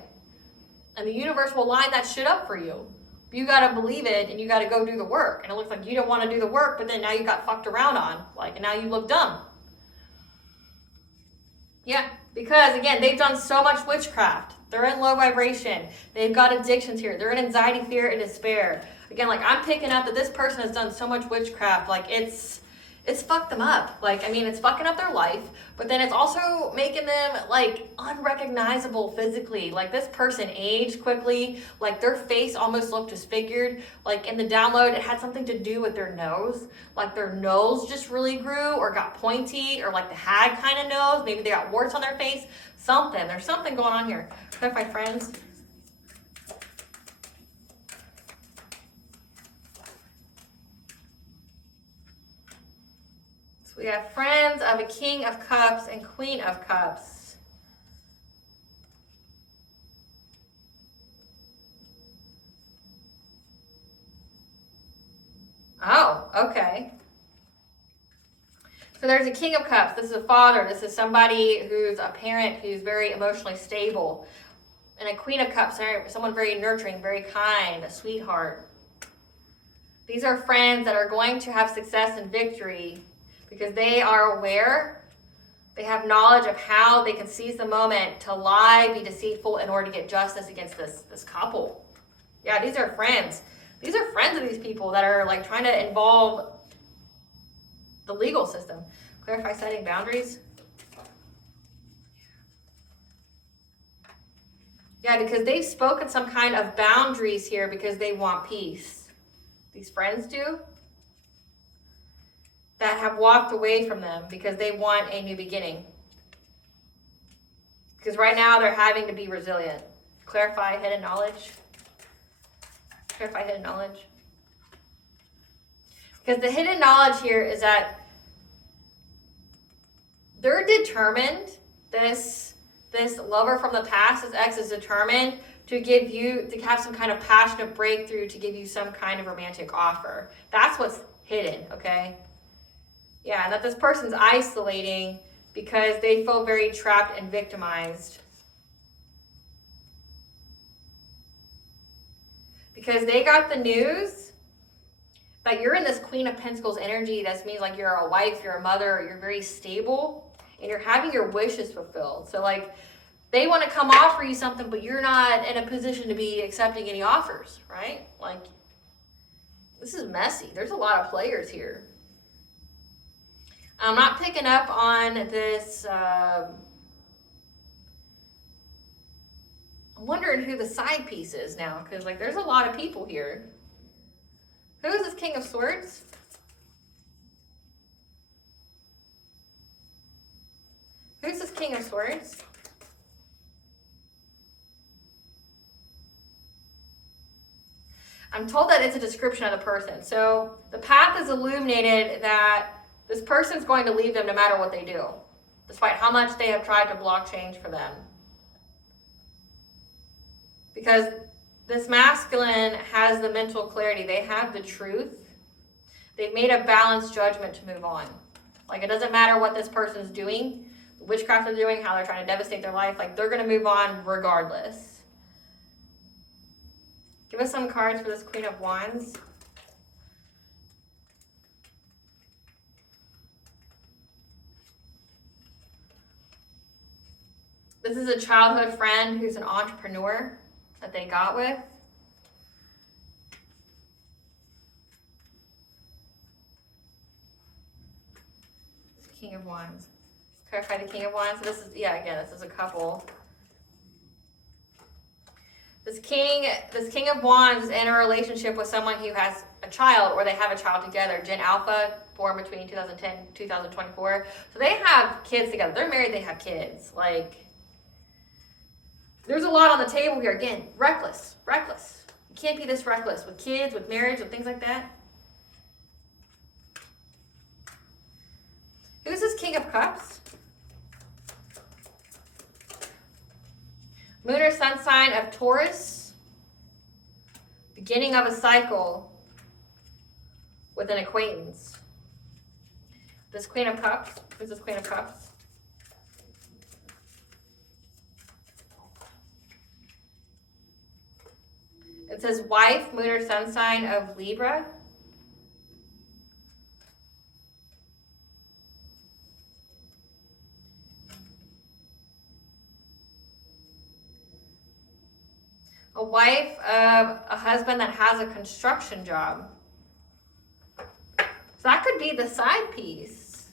And the universe will line that shit up for you. You got to believe it, and you got to go do the work. And it looks like you don't want to do the work, but then now you got fucked around on, like, and now you look dumb. Yeah, Because, again, they've done so much witchcraft. They're in low vibration. They've got addictions here. They're in anxiety, fear, and despair. Again, like, I'm picking up that this person has done so much witchcraft. Like, it's fucked them up. Like, I mean, it's fucking up their life, but then it's also making them, like, unrecognizable physically. Like, this person aged quickly. Like, their face almost looked disfigured. Like, in the download, it had something to do with their nose. Like, their nose just really grew or got pointy, or like the hag kind of nose. Maybe they got warts on their face. Something. There's something going on here. Clarify, friends. We have friends of a King of Cups and Queen of Cups. Oh, okay. So there's a King of Cups. This is a father. This is somebody who's a parent who's very emotionally stable. And a Queen of Cups, someone very nurturing, very kind, a sweetheart. These are friends that are going to have success and victory, because they are aware, they have knowledge of how they can seize the moment to lie, be deceitful in order to get justice against this couple. Yeah, these are friends. These are friends of these people that are like trying to involve the legal system. Clarify setting boundaries. Yeah, because they've spoken some kind of boundaries here because they want peace. These friends do. That have walked away from them because they want a new beginning. Because right now they're having to be resilient. Clarify hidden knowledge. Clarify hidden knowledge. Because the hidden knowledge here is that they're determined, this lover from the past, this ex is determined to give you, to have some kind of passionate breakthrough, to give you some kind of romantic offer. That's what's hidden, okay? Yeah, and that this person's isolating because they feel very trapped and victimized. Because they got the news that you're in this Queen of Pentacles energy. That means like you're a wife, you're a mother, you're very stable, and you're having your wishes fulfilled. So like they want to come offer you something, but you're not in a position to be accepting any offers, right? Like, this is messy. There's a lot of players here. I'm not picking up on this. I'm wondering who the side piece is now, because like there's a lot of people here. Who is this King of Swords? Who's this King of Swords? I'm told that it's a description of the person. So the path is illuminated that this person's going to leave them no matter what they do, despite how much they have tried to block change for them. Because this masculine has the mental clarity. They have the truth. They've made a balanced judgment to move on. Like, it doesn't matter what this person's doing, the witchcraft they're doing, how they're trying to devastate their life. Like, they're going to move on regardless. Give us some cards for this Queen of Wands. This is a childhood friend who's an entrepreneur that they got with. King of Wands. Clarify the King of Wands. This is, yeah, again, this is a couple. This King of Wands is in a relationship with someone who has a child, or they have a child together. Gen Alpha, born between 2010 and 2024. So they have kids together. They're married, they have kids. Like, there's a lot on the table here. Again, reckless. You can't be this reckless with kids, with marriage, with things like that. Who's this King of Cups? Moon or Sun sign of Taurus. Beginning of a cycle with an acquaintance. This Queen of Cups. Who's this Queen of Cups? It says wife, moon or sun sign of Libra. A wife of a husband that has a construction job. So that could be the side piece.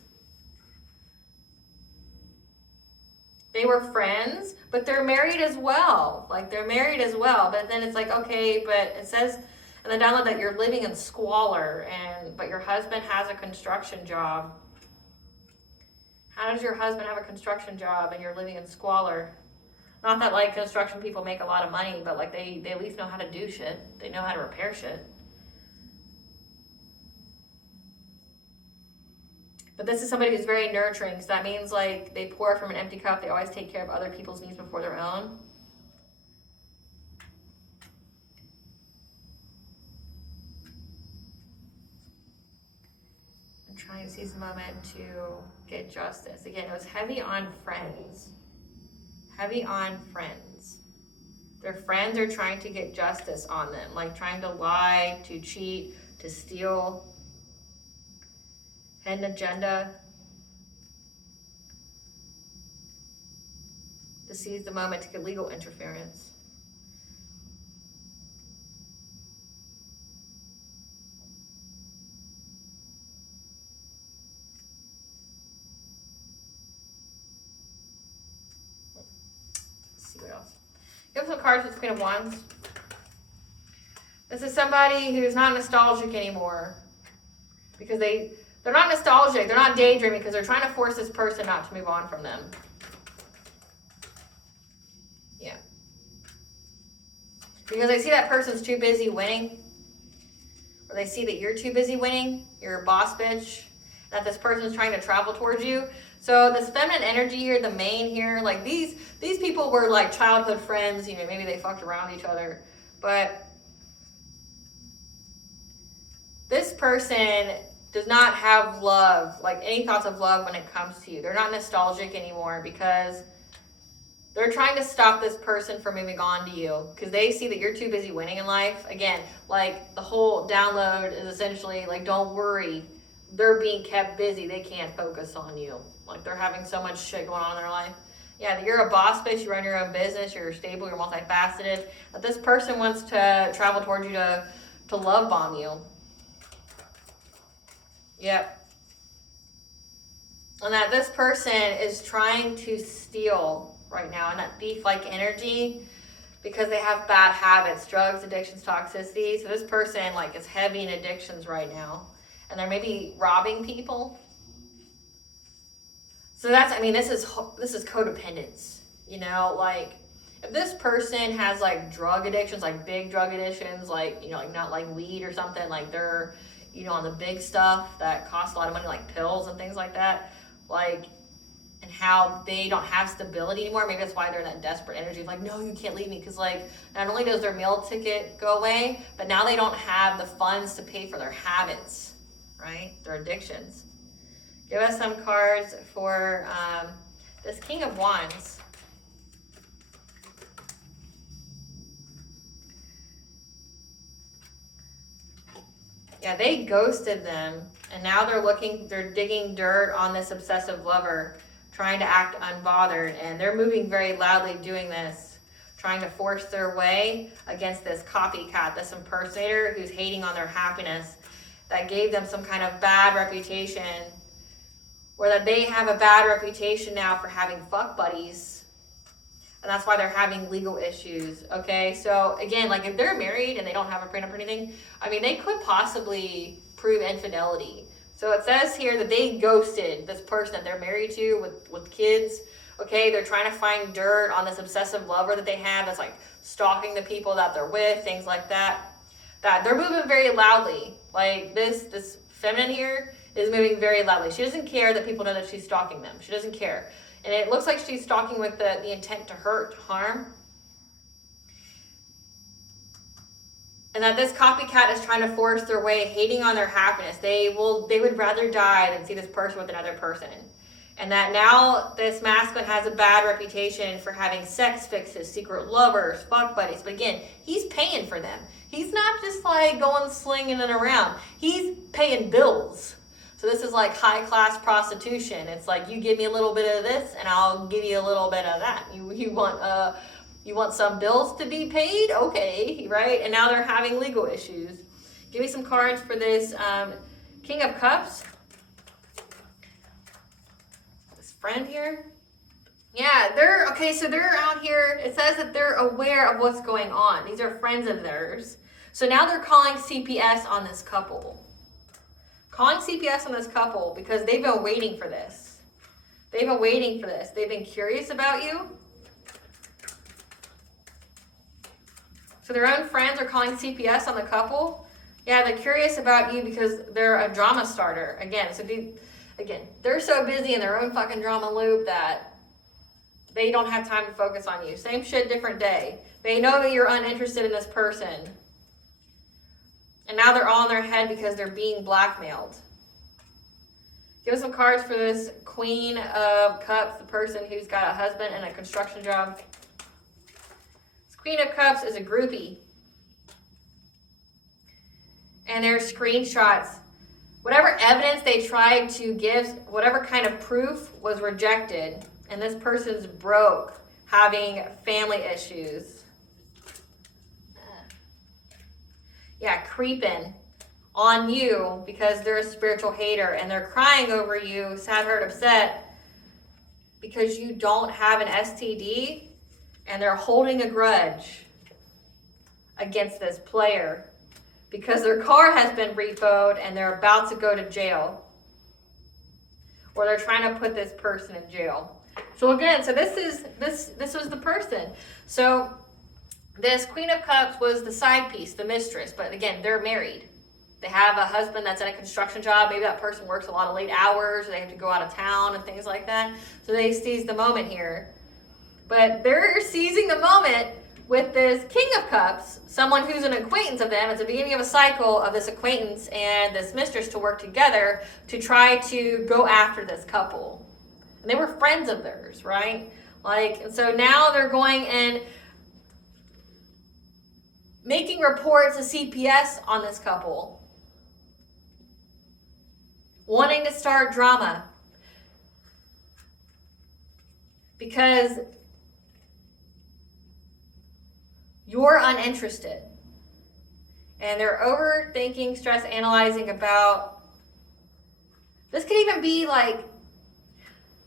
They were friends, but they're married as well. Like, they're married as well. But then it's like, okay, but it says in the download that you're living in squalor, but your husband has a construction job. How does your husband have a construction job and you're living in squalor? Not that, like, construction people make a lot of money, but, like, they at least know how to do shit. They know how to repair shit. But this is somebody who's very nurturing, so that means, like, they pour from an empty cup. They always take care of other people's needs before their own. I'm trying to seize the moment to get justice. Again, it was heavy on friends. Heavy on friends. Their friends are trying to get justice on them, like trying to lie, to cheat, to steal. Hidden agenda. To seize the moment to get legal interference. What else? You have some cards with Queen of Wands. This is somebody who's not nostalgic anymore. Because they're not nostalgic. They're not daydreaming because they're trying to force this person not to move on from them. Yeah. Because they see that person's too busy winning. Or they see that you're too busy winning. You're a boss bitch. That this person's trying to travel towards you. So this feminine energy here, the main here, like these people were like childhood friends, you know, maybe they fucked around each other. But this person does not have love, like any thoughts of love when it comes to you. They're not nostalgic anymore because they're trying to stop this person from moving on to you because they see that you're too busy winning in life. Again, like the whole download is essentially like, don't worry. They're being kept busy. They can't focus on you. Like they're having so much shit going on in their life. Yeah, you're a boss bitch. You run your own business. You're stable. You're multifaceted. But this person wants to travel towards you to love bomb you. Yep. And that this person is trying to steal right now in that thief-like energy because they have bad habits, drugs, addictions, toxicity. So this person like is heavy in addictions right now. And they're maybe robbing people. So that's, I mean, this is codependence, you know, like if this person has like drug addictions, like big drug addictions, like, you know, like not like weed or something, like they're, you know, on the big stuff that costs a lot of money, like pills and things like that, like, and how they don't have stability anymore. Maybe that's why they're in that desperate energy of like, no, you can't leave me. Because like, not only does their meal ticket go away, but now they don't have the funds to pay for their habits, right? Their addictions. Give us some cards for this King of Wands. Yeah, they ghosted them, and now they're digging dirt on this obsessive lover, trying to act unbothered, and they're moving very loudly doing this, trying to force their way against this copycat, this impersonator who's hating on their happiness, that gave them some kind of bad reputation, or that they have a bad reputation now for having fuck buddies, and that's why they're having legal issues, okay? So again, like if they're married and they don't have a prenup or anything, I mean, they could possibly prove infidelity. So it says here that they ghosted this person that they're married to with kids, okay? They're trying to find dirt on this obsessive lover that they have that's like stalking the people that they're with, things like that. That they're moving very loudly. Like this feminine here is moving very loudly. She doesn't care that people know that she's stalking them. She doesn't care. And it looks like she's stalking with the intent to hurt, to harm. And that this copycat is trying to force their way, hating on their happiness. They would rather die than see this person with another person. And that now this masculine has a bad reputation for having sex fixes, secret lovers, fuck buddies. But again, he's paying for them. He's not just like going slinging it around. He's paying bills. So this is like high class prostitution. It's like you give me a little bit of this and I'll give you a little bit of that. You want You want some bills to be paid? Okay, right? And now they're having legal issues. Give me some cards for this King of Cups. This friend here. Yeah, so they're out here. It says that they're aware of what's going on. These are friends of theirs. So now they're calling CPS on this couple. Calling CPS on this couple because they've been waiting for this. They've been waiting for this. They've been curious about you. So their own friends are calling CPS on the couple. Yeah, they're curious about you because they're a drama starter. Again, they're so busy in their own fucking drama loop that they don't have time to focus on you. Same shit, different day. They know that you're uninterested in this person. And now they're all in their head because they're being blackmailed. Give us some cards for this Queen of Cups, the person who's got a husband and a construction job. This Queen of Cups is a groupie. And their screenshots, whatever evidence they tried to give, whatever kind of proof was rejected. And this person's broke, having family issues. Yeah, creeping on you because they're a spiritual hater and they're crying over you, sad, hurt, upset, because you don't have an STD and they're holding a grudge against this player because their car has been repoed and they're about to go to jail. Or they're trying to put this person in jail. So again, this was the person. So this Queen of Cups was the side piece, the mistress. But again, they're married. They have a husband that's in a construction job. Maybe that person works a lot of late hours. Or they have to go out of town and things like that. So they seize the moment here. But they're seizing the moment with this King of Cups, someone who's an acquaintance of them. It's the beginning of a cycle of this acquaintance and this mistress to work together to try to go after this couple. And they were friends of theirs, right? And so now they're going and making reports to CPS on this couple. Wanting to start drama. Because you're uninterested. And they're overthinking, stress analyzing about, this could even be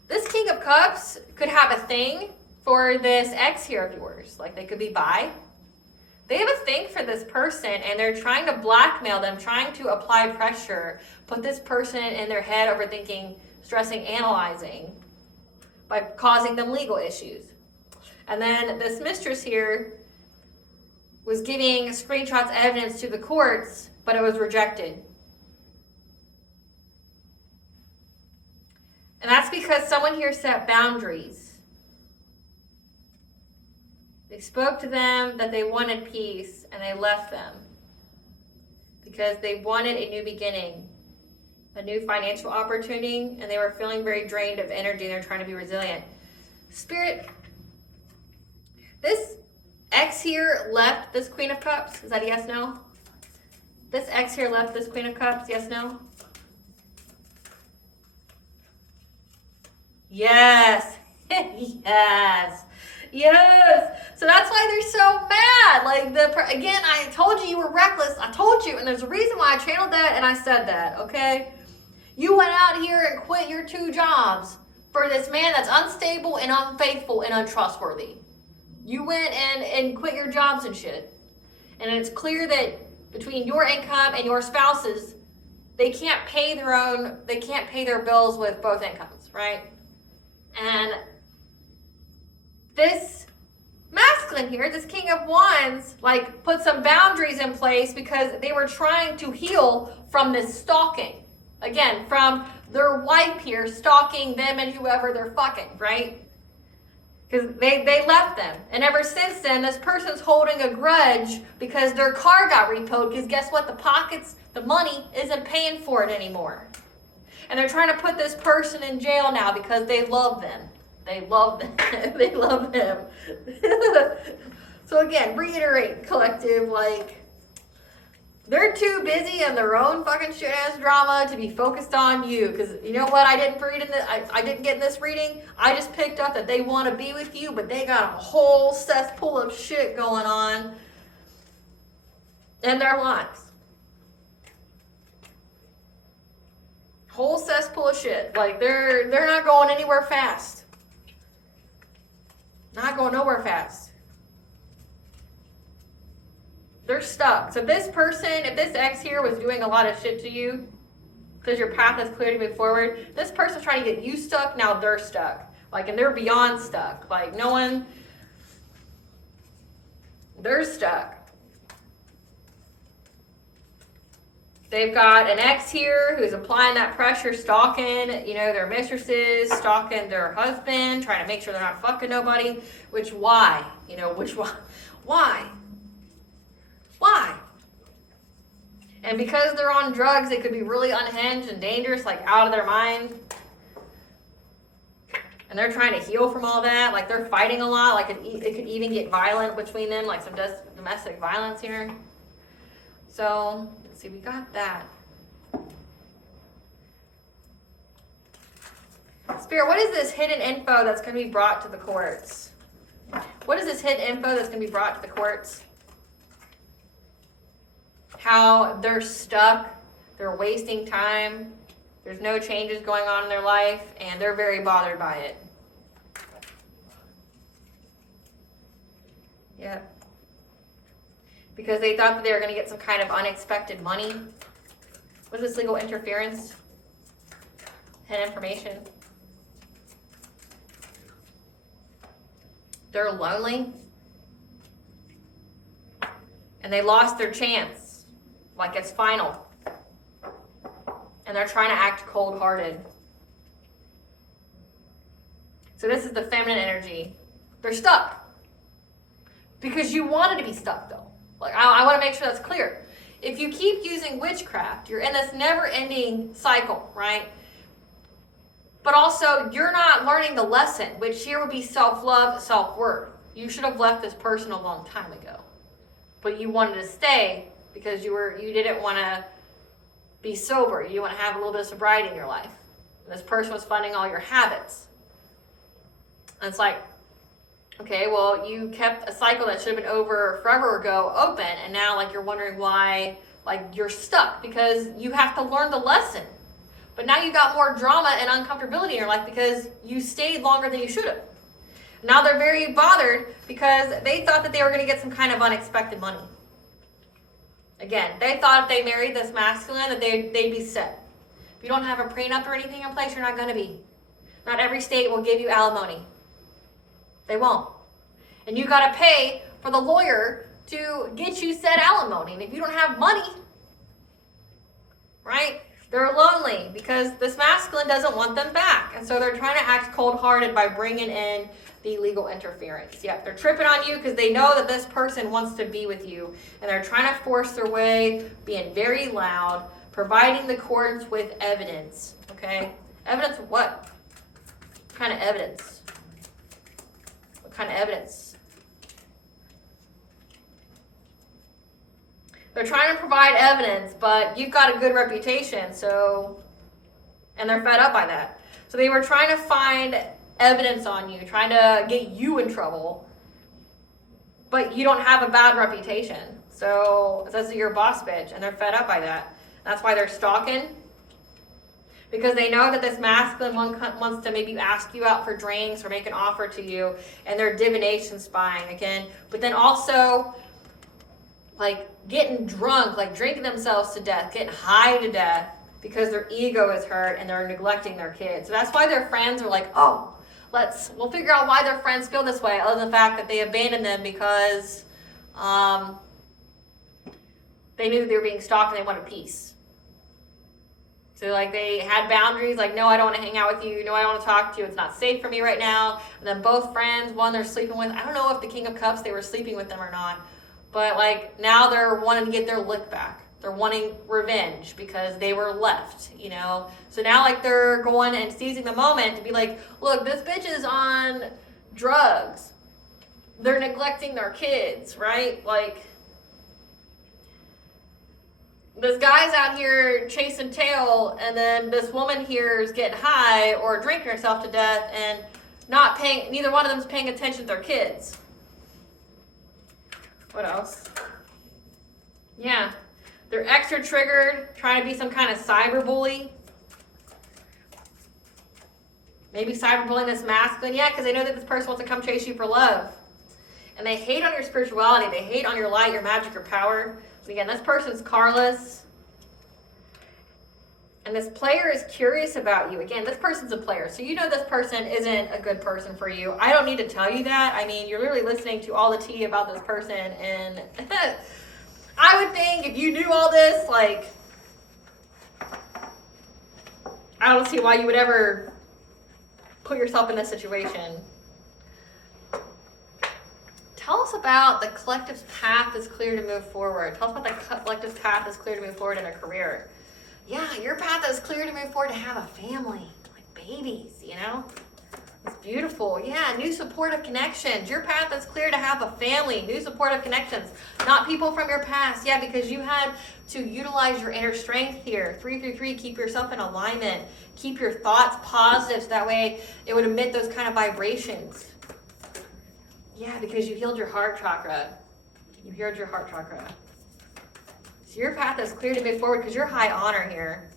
this King of Cups could have a thing for this ex here of yours. They could be bi. They have a thing for this person and they're trying to blackmail them, trying to apply pressure, put this person in their head, overthinking, stressing, analyzing by causing them legal issues. And then this mistress here was giving screenshots, evidence to the courts, but it was rejected. And that's because someone here set boundaries. They spoke to them that they wanted peace and they left them because they wanted a new beginning, a new financial opportunity, and they were feeling very drained of energy and they're trying to be resilient. Spirit, this ex here left this Queen of Cups. Is that a yes, no? This ex here left this Queen of Cups. Yes, no? Yes. Yes. So that's why they're so mad. Again, I told you were reckless. I told you. And there's a reason why I channeled that and I said that, okay? You went out here and quit your 2 jobs for this man that's unstable and unfaithful and untrustworthy. You went and quit your jobs and shit. And it's clear that between your income and your spouse's, they can't pay their bills with both incomes, right? And this masculine here, this King of Wands, put some boundaries in place because they were trying to heal from this stalking. Again, from their wife here stalking them and whoever they're fucking, right? Because they left them. And ever since then, this person's holding a grudge because their car got repoed. Because guess what? The money isn't paying for it anymore. And they're trying to put this person in jail now because they love them. They love them. They love them. So again, reiterate, collective, They're too busy in their own fucking shit ass drama to be focused on you. Because you know what? I didn't get in this reading. I just picked up that they want to be with you, but they got a whole cesspool of shit going on in their lives. Whole cesspool of shit. Like they're not going anywhere fast. Not going nowhere fast. They're stuck. So this person, if this ex here was doing a lot of shit to you, because your path is clear to move forward, this person's trying to get you stuck, now they're stuck. Like, and they're beyond stuck. Like, no one, they're stuck. They've got an ex here who's applying that pressure, stalking, you know, their mistresses, stalking their husband, trying to make sure they're not fucking nobody. Which, why? You know, which, why? Why? And because they're on drugs, they could be really unhinged and dangerous, like out of their mind. And they're trying to heal from all that. Like they're fighting a lot. Like it could even get violent between them, like some domestic violence here. So, let's see, we got that. Spirit, what is this hidden info that's going to be brought to the courts? What is this hidden info that's going to be brought to the courts? How they're stuck, they're wasting time, there's no changes going on in their life, and they're very bothered by it. Yep. Because they thought that they were going to get some kind of unexpected money. What is this legal interference? Hidden information. They're lonely. And they lost their chance. Like it's final. And they're trying to act cold-hearted. So this is the feminine energy. They're stuck. Because you wanted to be stuck, though. Like, I want to make sure that's clear. If you keep using witchcraft, you're in this never-ending cycle, right? But also, you're not learning the lesson, which here would be self-love, self-worth. You should have left this person a long time ago. But you wanted to stay because you didn't want to be sober. You want to have a little bit of sobriety in your life. And this person was funding all your habits. And it's like, okay, well, you kept a cycle that should have been over forever ago open, and now like you're wondering why like you're stuck because you have to learn the lesson. But now you got more drama and uncomfortability in your life because you stayed longer than you should have. Now they're very bothered because they thought that they were going to get some kind of unexpected money. Again, they thought if they married this masculine that they'd be set. If you don't have a prenup or anything in place, you're not going to be. Not every state will give you alimony. They won't. And you got to pay for the lawyer to get you said alimony. And if you don't have money, right, they're lonely because this masculine doesn't want them back. And so they're trying to act cold-hearted by bringing in the legal interference. Yeah, they're tripping on you because they know that this person wants to be with you. And they're trying to force their way, being very loud, providing the courts with evidence. Okay? Evidence of what? What kind of evidence? What kind of evidence? They're trying to provide evidence, but you've got a good reputation, so, and they're fed up by that. So they were trying to find evidence on you, trying to get you in trouble, but you don't have a bad reputation. So it says that you're a boss bitch, and they're fed up by that. That's why they're stalking, because they know that this masculine one wants to maybe ask you out for drinks or make an offer to you, and they're divination spying again. But then also, like, getting drunk, like drinking themselves to death, getting high to death because their ego is hurt and they're neglecting their kids. So that's why their friends are like, oh, we'll figure out why their friends feel this way, other than the fact that they abandoned them because they knew that they were being stalked and they wanted peace. So like they had boundaries, like, no, I don't want to hang out with you. No, I don't want to talk to you. It's not safe for me right now. And then both friends, one they're sleeping with, I don't know if the King of Cups, they were sleeping with them or not. But like now they're wanting to get their lick back. They're wanting revenge because they were left, you know. So now like they're going and seizing the moment to be like, look, this bitch is on drugs. They're neglecting their kids, right? Like, this guy's out here chasing tail, and then this woman here is getting high or drinking herself to death and not paying, neither one of them's paying attention to their kids. What else? Yeah. They're extra triggered, trying to be some kind of cyberbully. Maybe cyberbullying this masculine. Yeah, because they know that this person wants to come chase you for love. And they hate on your spirituality. They hate on your light, your magic, your power. So again, this person's carless. And this player is curious about you. Again, this person's a player. So you know this person isn't a good person for you. I don't need to tell you that. I mean, you're literally listening to all the tea about this person. And I would think if you knew all this, like, I don't see why you would ever put yourself in this situation. Tell us about the collective's path is clear to move forward. Tell us about the collective's path is clear to move forward in a career. Yeah, your path is clear to move forward to have a family, like babies, you know? It's beautiful. Yeah, new supportive connections. Your path is clear to have a family, new supportive connections, not people from your past. Yeah, because you had to utilize your inner strength here. 333, keep yourself in alignment. Keep your thoughts positive so that way it would emit those kind of vibrations. Yeah, because you healed your heart chakra. You healed your heart chakra. So your path is clear to move forward because you're high honor here.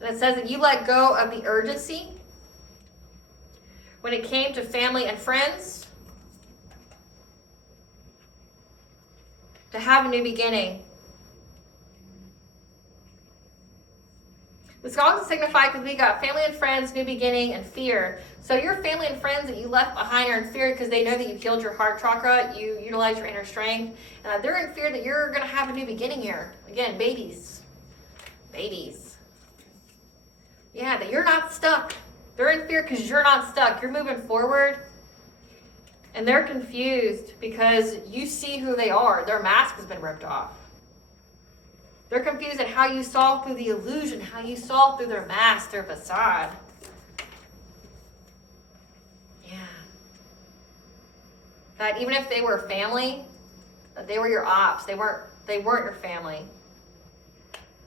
And it says that you let go of the urgency when it came to family and friends to have a new beginning. This can also signify because we got family and friends, new beginning, and fear. So your family and friends that you left behind are in fear because they know that you healed your heart chakra, you utilize your inner strength. They're in fear that you're going to have a new beginning here. Again, babies. Babies. Yeah, that you're not stuck. They're in fear because you're not stuck. You're moving forward. And they're confused because you see who they are. Their mask has been ripped off. They're confused at how you saw through the illusion, how you saw through their mask, their facade. Yeah. That even if they were family, that they were your ops. They weren't your family.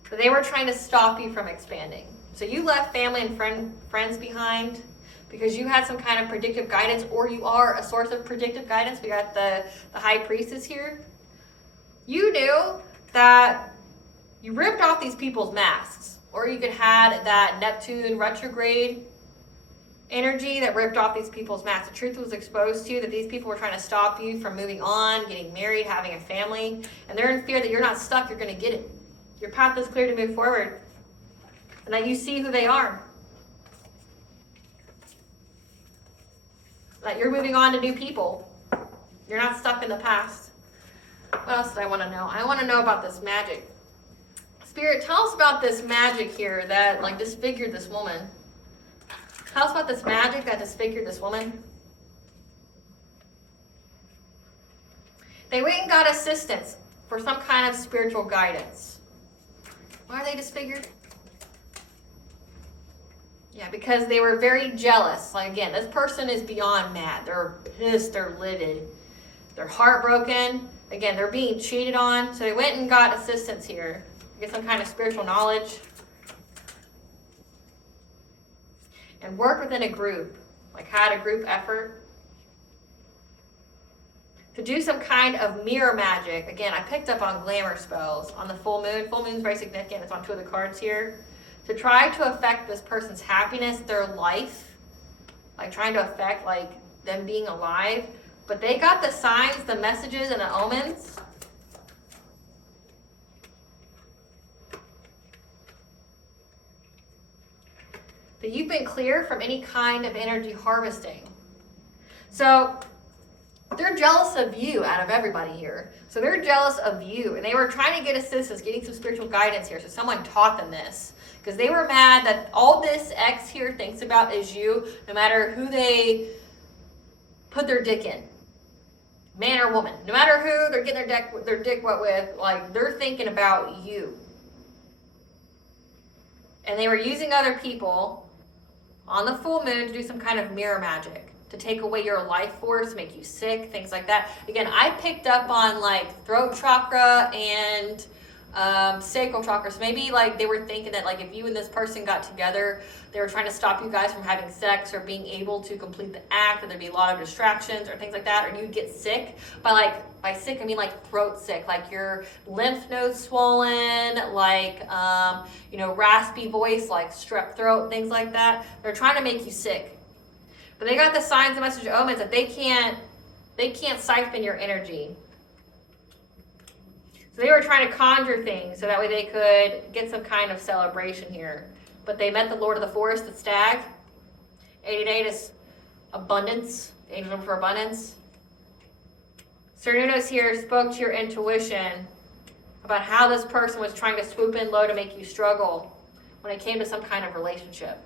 But they were trying to stop you from expanding. So you left family and friends behind because you had some kind of predictive guidance, or you are a source of predictive guidance. We got the high priestess here. You knew that you ripped off these people's masks, or you could have that Neptune retrograde energy that ripped off these people's masks. The truth was exposed to you that these people were trying to stop you from moving on, getting married, having a family, and they're in fear that you're not stuck, you're going to get it. Your path is clear to move forward, and that you see who they are. That you're moving on to new people. You're not stuck in the past. What else did I want to know? I want to know about this magic. Spirit, tell us about this magic here that like disfigured this woman. Tell us about this magic that disfigured this woman. They went and got assistance for some kind of spiritual guidance. Why are they disfigured? Yeah, because they were very jealous. Like again, this person is beyond mad. They're pissed, they're livid. They're heartbroken. Again, they're being cheated on. So they went and got assistance here. Get some kind of spiritual knowledge. And work within a group. Like had a group effort. To do some kind of mirror magic. Again, I picked up on glamour spells on the full moon. Full moon is very significant. It's on 2 of the cards here. To try to affect this person's happiness, their life. Like trying to affect like them being alive. But they got the signs, the messages, and the omens. That you've been clear from any kind of energy harvesting. So they're jealous of you out of everybody here. So they're jealous of you. And they were trying to get assistance, getting some spiritual guidance here. So someone taught them this. Because they were mad that all this X here thinks about is you, no matter who they put their dick in. Man or woman. No matter who they're getting their dick wet with, like they're thinking about you. And they were using other people on the full moon to do some kind of mirror magic. To take away your life force, make you sick, things like that. Again, I picked up on like throat chakra and Sacral chakra. So maybe like they were thinking that like if you and this person got together, they were trying to stop you guys from having sex or being able to complete the act, or there'd be a lot of distractions or things like that, or you'd get sick. By sick, I mean like throat sick, like your lymph nodes swollen, like raspy voice, like strep throat, things like that. They're trying to make you sick. But they got the signs and message omens that they can't siphon your energy. So they were trying to conjure things so that way they could get some kind of celebration here. But they met the Lord of the Forest, the stag. 88 is abundance, the angel for abundance. Cernunnos here spoke to your intuition about how this person was trying to swoop in low to make you struggle when it came to some kind of relationship.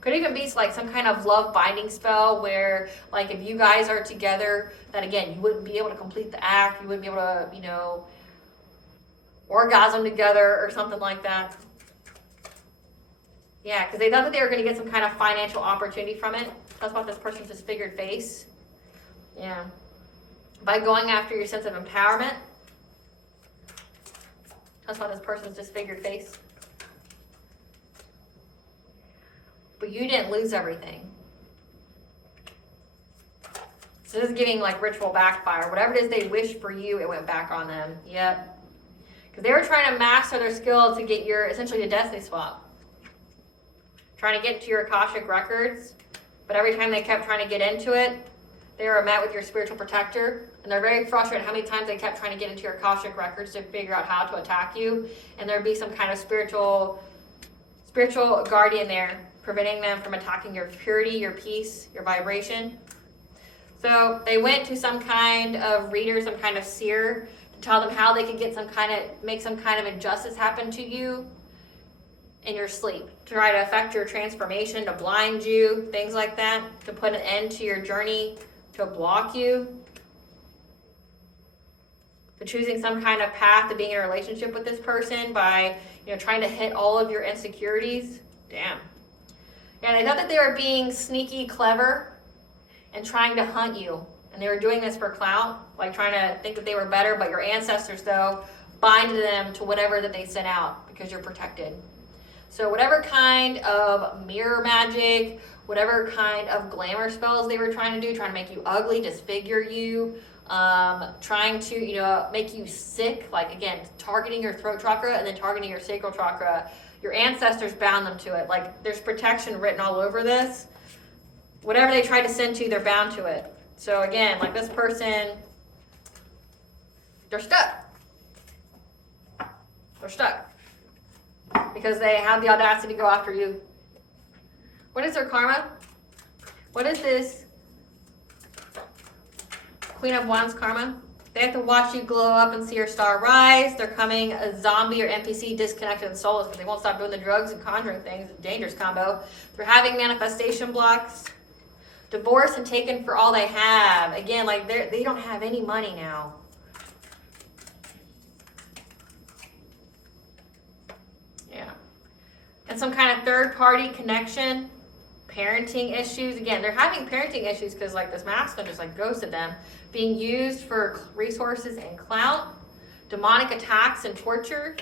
Could even be like some kind of love binding spell where, like, if you guys are together, that again, you wouldn't be able to complete the act, you wouldn't be able to, orgasm together or something like that. Yeah, because they thought that they were going to get some kind of financial opportunity from it. That's about this person's disfigured face. Yeah. By going after your sense of empowerment. That's about this person's disfigured face. But you didn't lose everything. So this is giving like ritual backfire. Whatever it is they wished for you, it went back on them. Yep. Because they were trying to master their skill to get essentially a destiny swap. Trying to get into your Akashic records. But every time they kept trying to get into it, they were met with your spiritual protector. And they're very frustrated how many times they kept trying to get into your Akashic records to figure out how to attack you. And there'd be some kind of spiritual guardian there, preventing them from attacking your purity, your peace, your vibration. So they went to some kind of reader, some kind of seer, to tell them how they could make some kind of injustice happen to you in your sleep, to try to affect your transformation, to blind you, things like that, to put an end to your journey, to block you, to choosing some kind of path to being in a relationship with this person by, trying to hit all of your insecurities. Damn. And they thought that they were being sneaky clever and trying to hunt you. And they were doing this for clout, like trying to think that they were better, but your ancestors, though, bind them to whatever that they sent out because you're protected. So whatever kind of mirror magic, whatever kind of glamour spells they were trying to do, trying to make you ugly, disfigure you, trying to, make you sick, like, again, targeting your throat chakra and then targeting your sacral chakra, your ancestors bound them to it. Like, there's protection written all over this. Whatever they try to send to you, they're bound to it. So again, like this person, they're stuck. They're stuck. Because they have the audacity to go after you. What is their karma? What is this Queen of Wands karma? They have to watch you glow up and see your star rise. They're coming a zombie or NPC, disconnected and soulless, because they won't stop doing the drugs and conjuring things. Dangerous combo. They're having manifestation blocks. Divorced and taken for all they have. Again, like they don't have any money now. Yeah. And some kind of third-party connection. Parenting issues. Again, they're having parenting issues because like this masculine just like ghosted them. Being used for resources and clout. Demonic attacks and torture.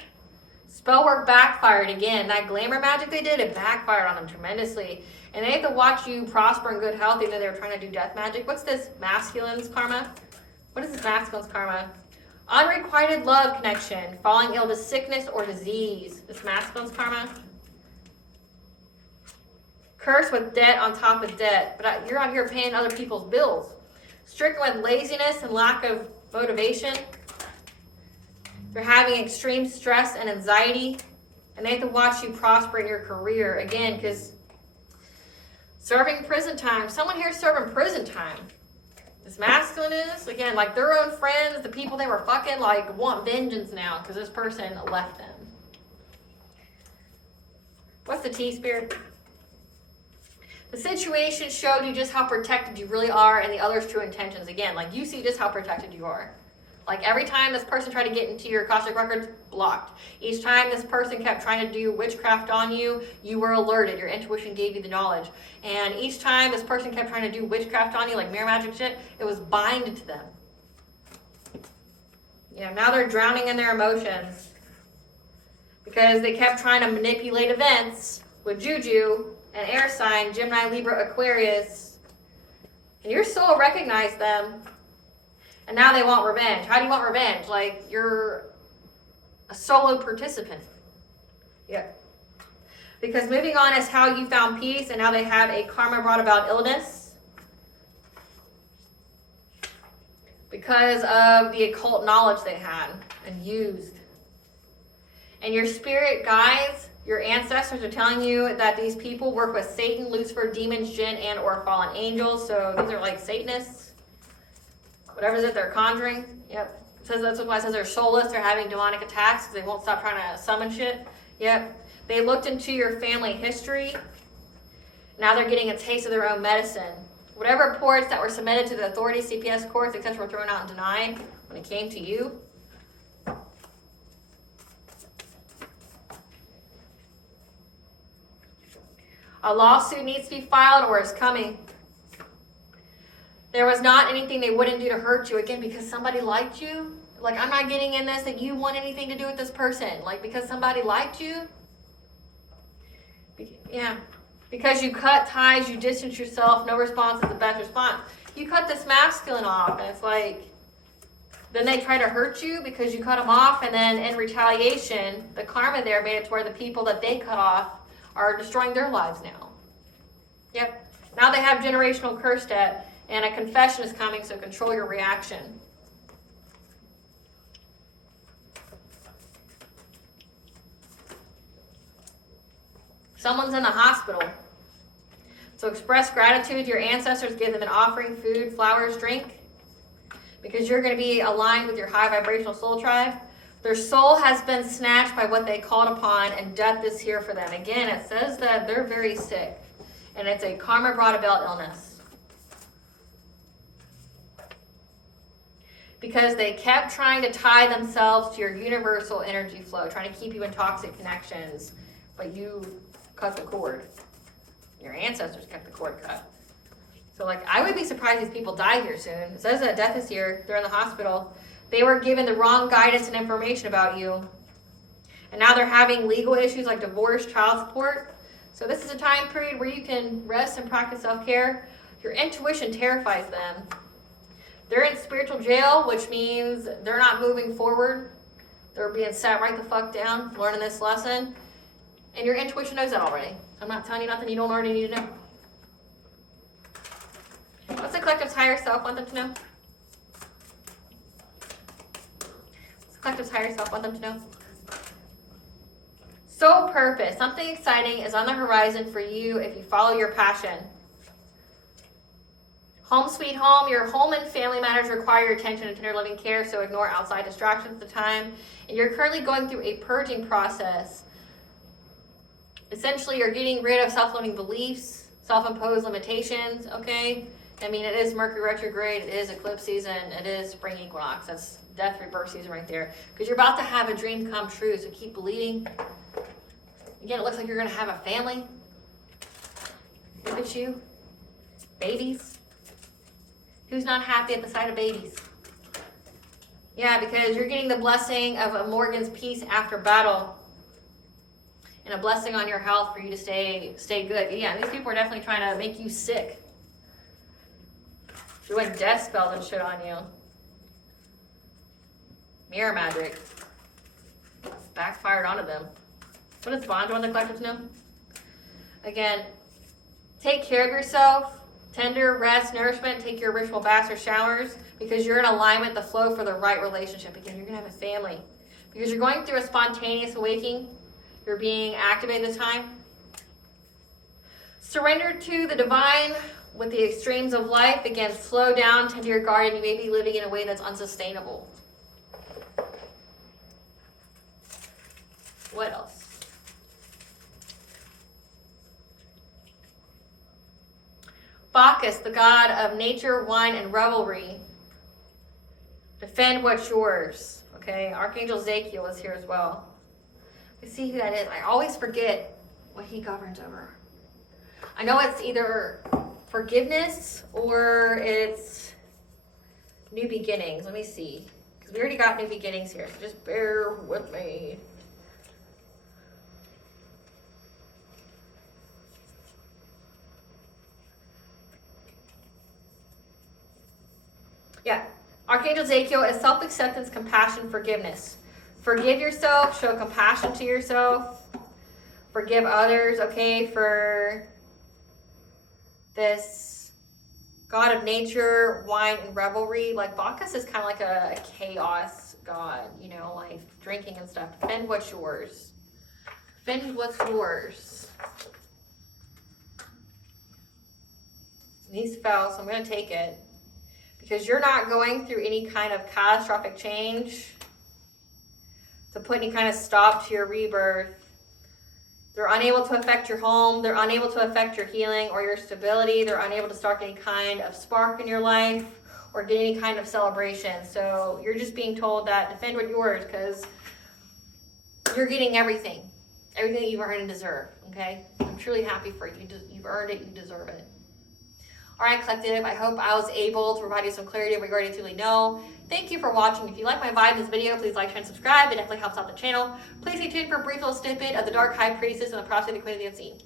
Spellwork backfired again. That glamour magic they did, it backfired on them tremendously. And they have to watch you prosper in good health even though they were trying to do death magic. What's this masculine's karma? What is this masculine's karma? Unrequited love connection. Falling ill to sickness or disease. This masculine's karma. Curse with debt on top of debt. But you're out here paying other people's bills. Stricken with laziness and lack of motivation. They're having extreme stress and anxiety. And they have to watch you prosper in your career. Again, because serving prison time. Someone here serving prison time. This masculine is, again, like their own friends, the people they were fucking, like, want vengeance now because this person left them. What's the T, Spirit? The situation showed you just how protected you really are and the other's true intentions. Again, like you see just how protected you are. Like every time this person tried to get into your Akashic records, blocked. Each time this person kept trying to do witchcraft on you, you were alerted. Your intuition gave you the knowledge. And each time this person kept trying to do witchcraft on you, like mirror magic shit, it was binded to them. Now they're drowning in their emotions. Because they kept trying to manipulate events with Juju and air sign, Gemini, Libra, Aquarius. And your soul recognized them. And now they want revenge. How do you want revenge? Like, you're a solo participant. Yeah. Because moving on is how you found peace, and now they have a karma brought about illness. Because of the occult knowledge they had and used. And your spirit guides, your ancestors are telling you that these people work with Satan, Lucifer, demons, jinn, and or fallen angels. So these are like Satanists. Whatever it is they're conjuring. Yep. It says that's why it says they're soulless. They're having demonic attacks because they won't stop trying to summon shit. Yep. They looked into your family history. Now they're getting a taste of their own medicine. Whatever reports that were submitted to the authorities, CPS courts, etc., were thrown out and denied when it came to you. A lawsuit needs to be filed or is coming. There was not anything they wouldn't do to hurt you. Again, because somebody liked you. Like, I'm not getting in this that you want anything to do with this person. Like, because somebody liked you. Yeah. Because you cut ties, you distance yourself. No response is the best response. You cut this masculine off, and it's like, then they try to hurt you because you cut them off, and then in retaliation, the karma there made it to where the people that they cut off are destroying their lives now. Yep. Now they have generational curse debt, and a confession is coming, so control your reaction. Someone's in the hospital. So express gratitude to your ancestors. Give them an offering, food, flowers, drink. Because you're going to be aligned with your high vibrational soul tribe. Their soul has been snatched by what they called upon, and death is here for them. Again, it says that they're very sick. And it's a karma brought about illness. Because they kept trying to tie themselves to your universal energy flow, trying to keep you in toxic connections. But you cut the cord. Your ancestors kept the cord cut. So, like, I would be surprised these people die here soon. It says that death is here. They're in the hospital. They were given the wrong guidance and information about you. And now they're having legal issues like divorce, child support. So this is a time period where you can rest and practice self-care. Your intuition terrifies them. They're in spiritual jail, which means they're not moving forward. They're being sat right the fuck down, learning this lesson. And your intuition knows that already. So I'm not telling you nothing you don't already need to know. What's the collective's higher self want them to know? What's the collective's higher self want them to know? Soul purpose. Something exciting is on the horizon for you if you follow your passion. Home sweet home. Your home and family matters require your attention and tender loving care, so ignore outside distractions at the time. And you're currently going through a purging process. Essentially, you're getting rid of self-limiting beliefs, self-imposed limitations, okay? I mean, it is Mercury retrograde, it is eclipse season, it is spring equinox. That's death rebirth season right there. Because you're about to have a dream come true, so keep believing. Again, it looks like you're going to have a family. Look at you. Babies. Who's not happy at the sight of babies? Yeah, because you're getting the blessing of a Morgan's peace after battle. And a blessing on your health for you to stay good. Yeah, these people are definitely trying to make you sick. Doing death spells and shit on you. Mirror magic. Backfired onto them. What does Bond want the collectives know? Again, take care of yourself. Tender, rest, nourishment. Take your ritual baths or showers. Because you're in alignment, the flow for the right relationship. Again, you're going to have a family. Because you're going through a spontaneous awakening. You're being activated this time. Surrender to the divine with the extremes of life. Again, slow down, tend to your garden. You may be living in a way that's unsustainable. What else? Bacchus, the god of nature, wine, and revelry. Defend what's yours. Okay, Archangel Zachiel is here as well. Let's see who that is. I always forget what he governs over. I know it's either forgiveness or it's new beginnings. Let me see. Because we already got new beginnings here. So just bear with me. Archangel Ezekiel is self-acceptance, compassion, forgiveness. Forgive yourself, show compassion to yourself, forgive others, okay, for this god of nature, wine, and revelry. Like, Bacchus is kind of like a chaos god, you know, like drinking and stuff. Defend what's yours. Defend what's yours. These fell, so I'm going to take it. Because you're not going through any kind of catastrophic change to put any kind of stop to your rebirth. They're unable to affect your home. They're unable to affect your healing or your stability. They're unable to start any kind of spark in your life or get any kind of celebration. So you're just being told that defend what's yours, because you're getting everything. Everything that you've earned and deserve, okay? I'm truly happy for you. You've earned it. You deserve it. All right, Collective, I hope I was able to provide you some clarity of what you already truly know. Thank you for watching. If you like my vibe in this video, please like, share, and subscribe. It definitely helps out the channel. Please stay tuned for a brief little snippet of the Dark High Priestess and the Prophecy of the Queen of the Unseen.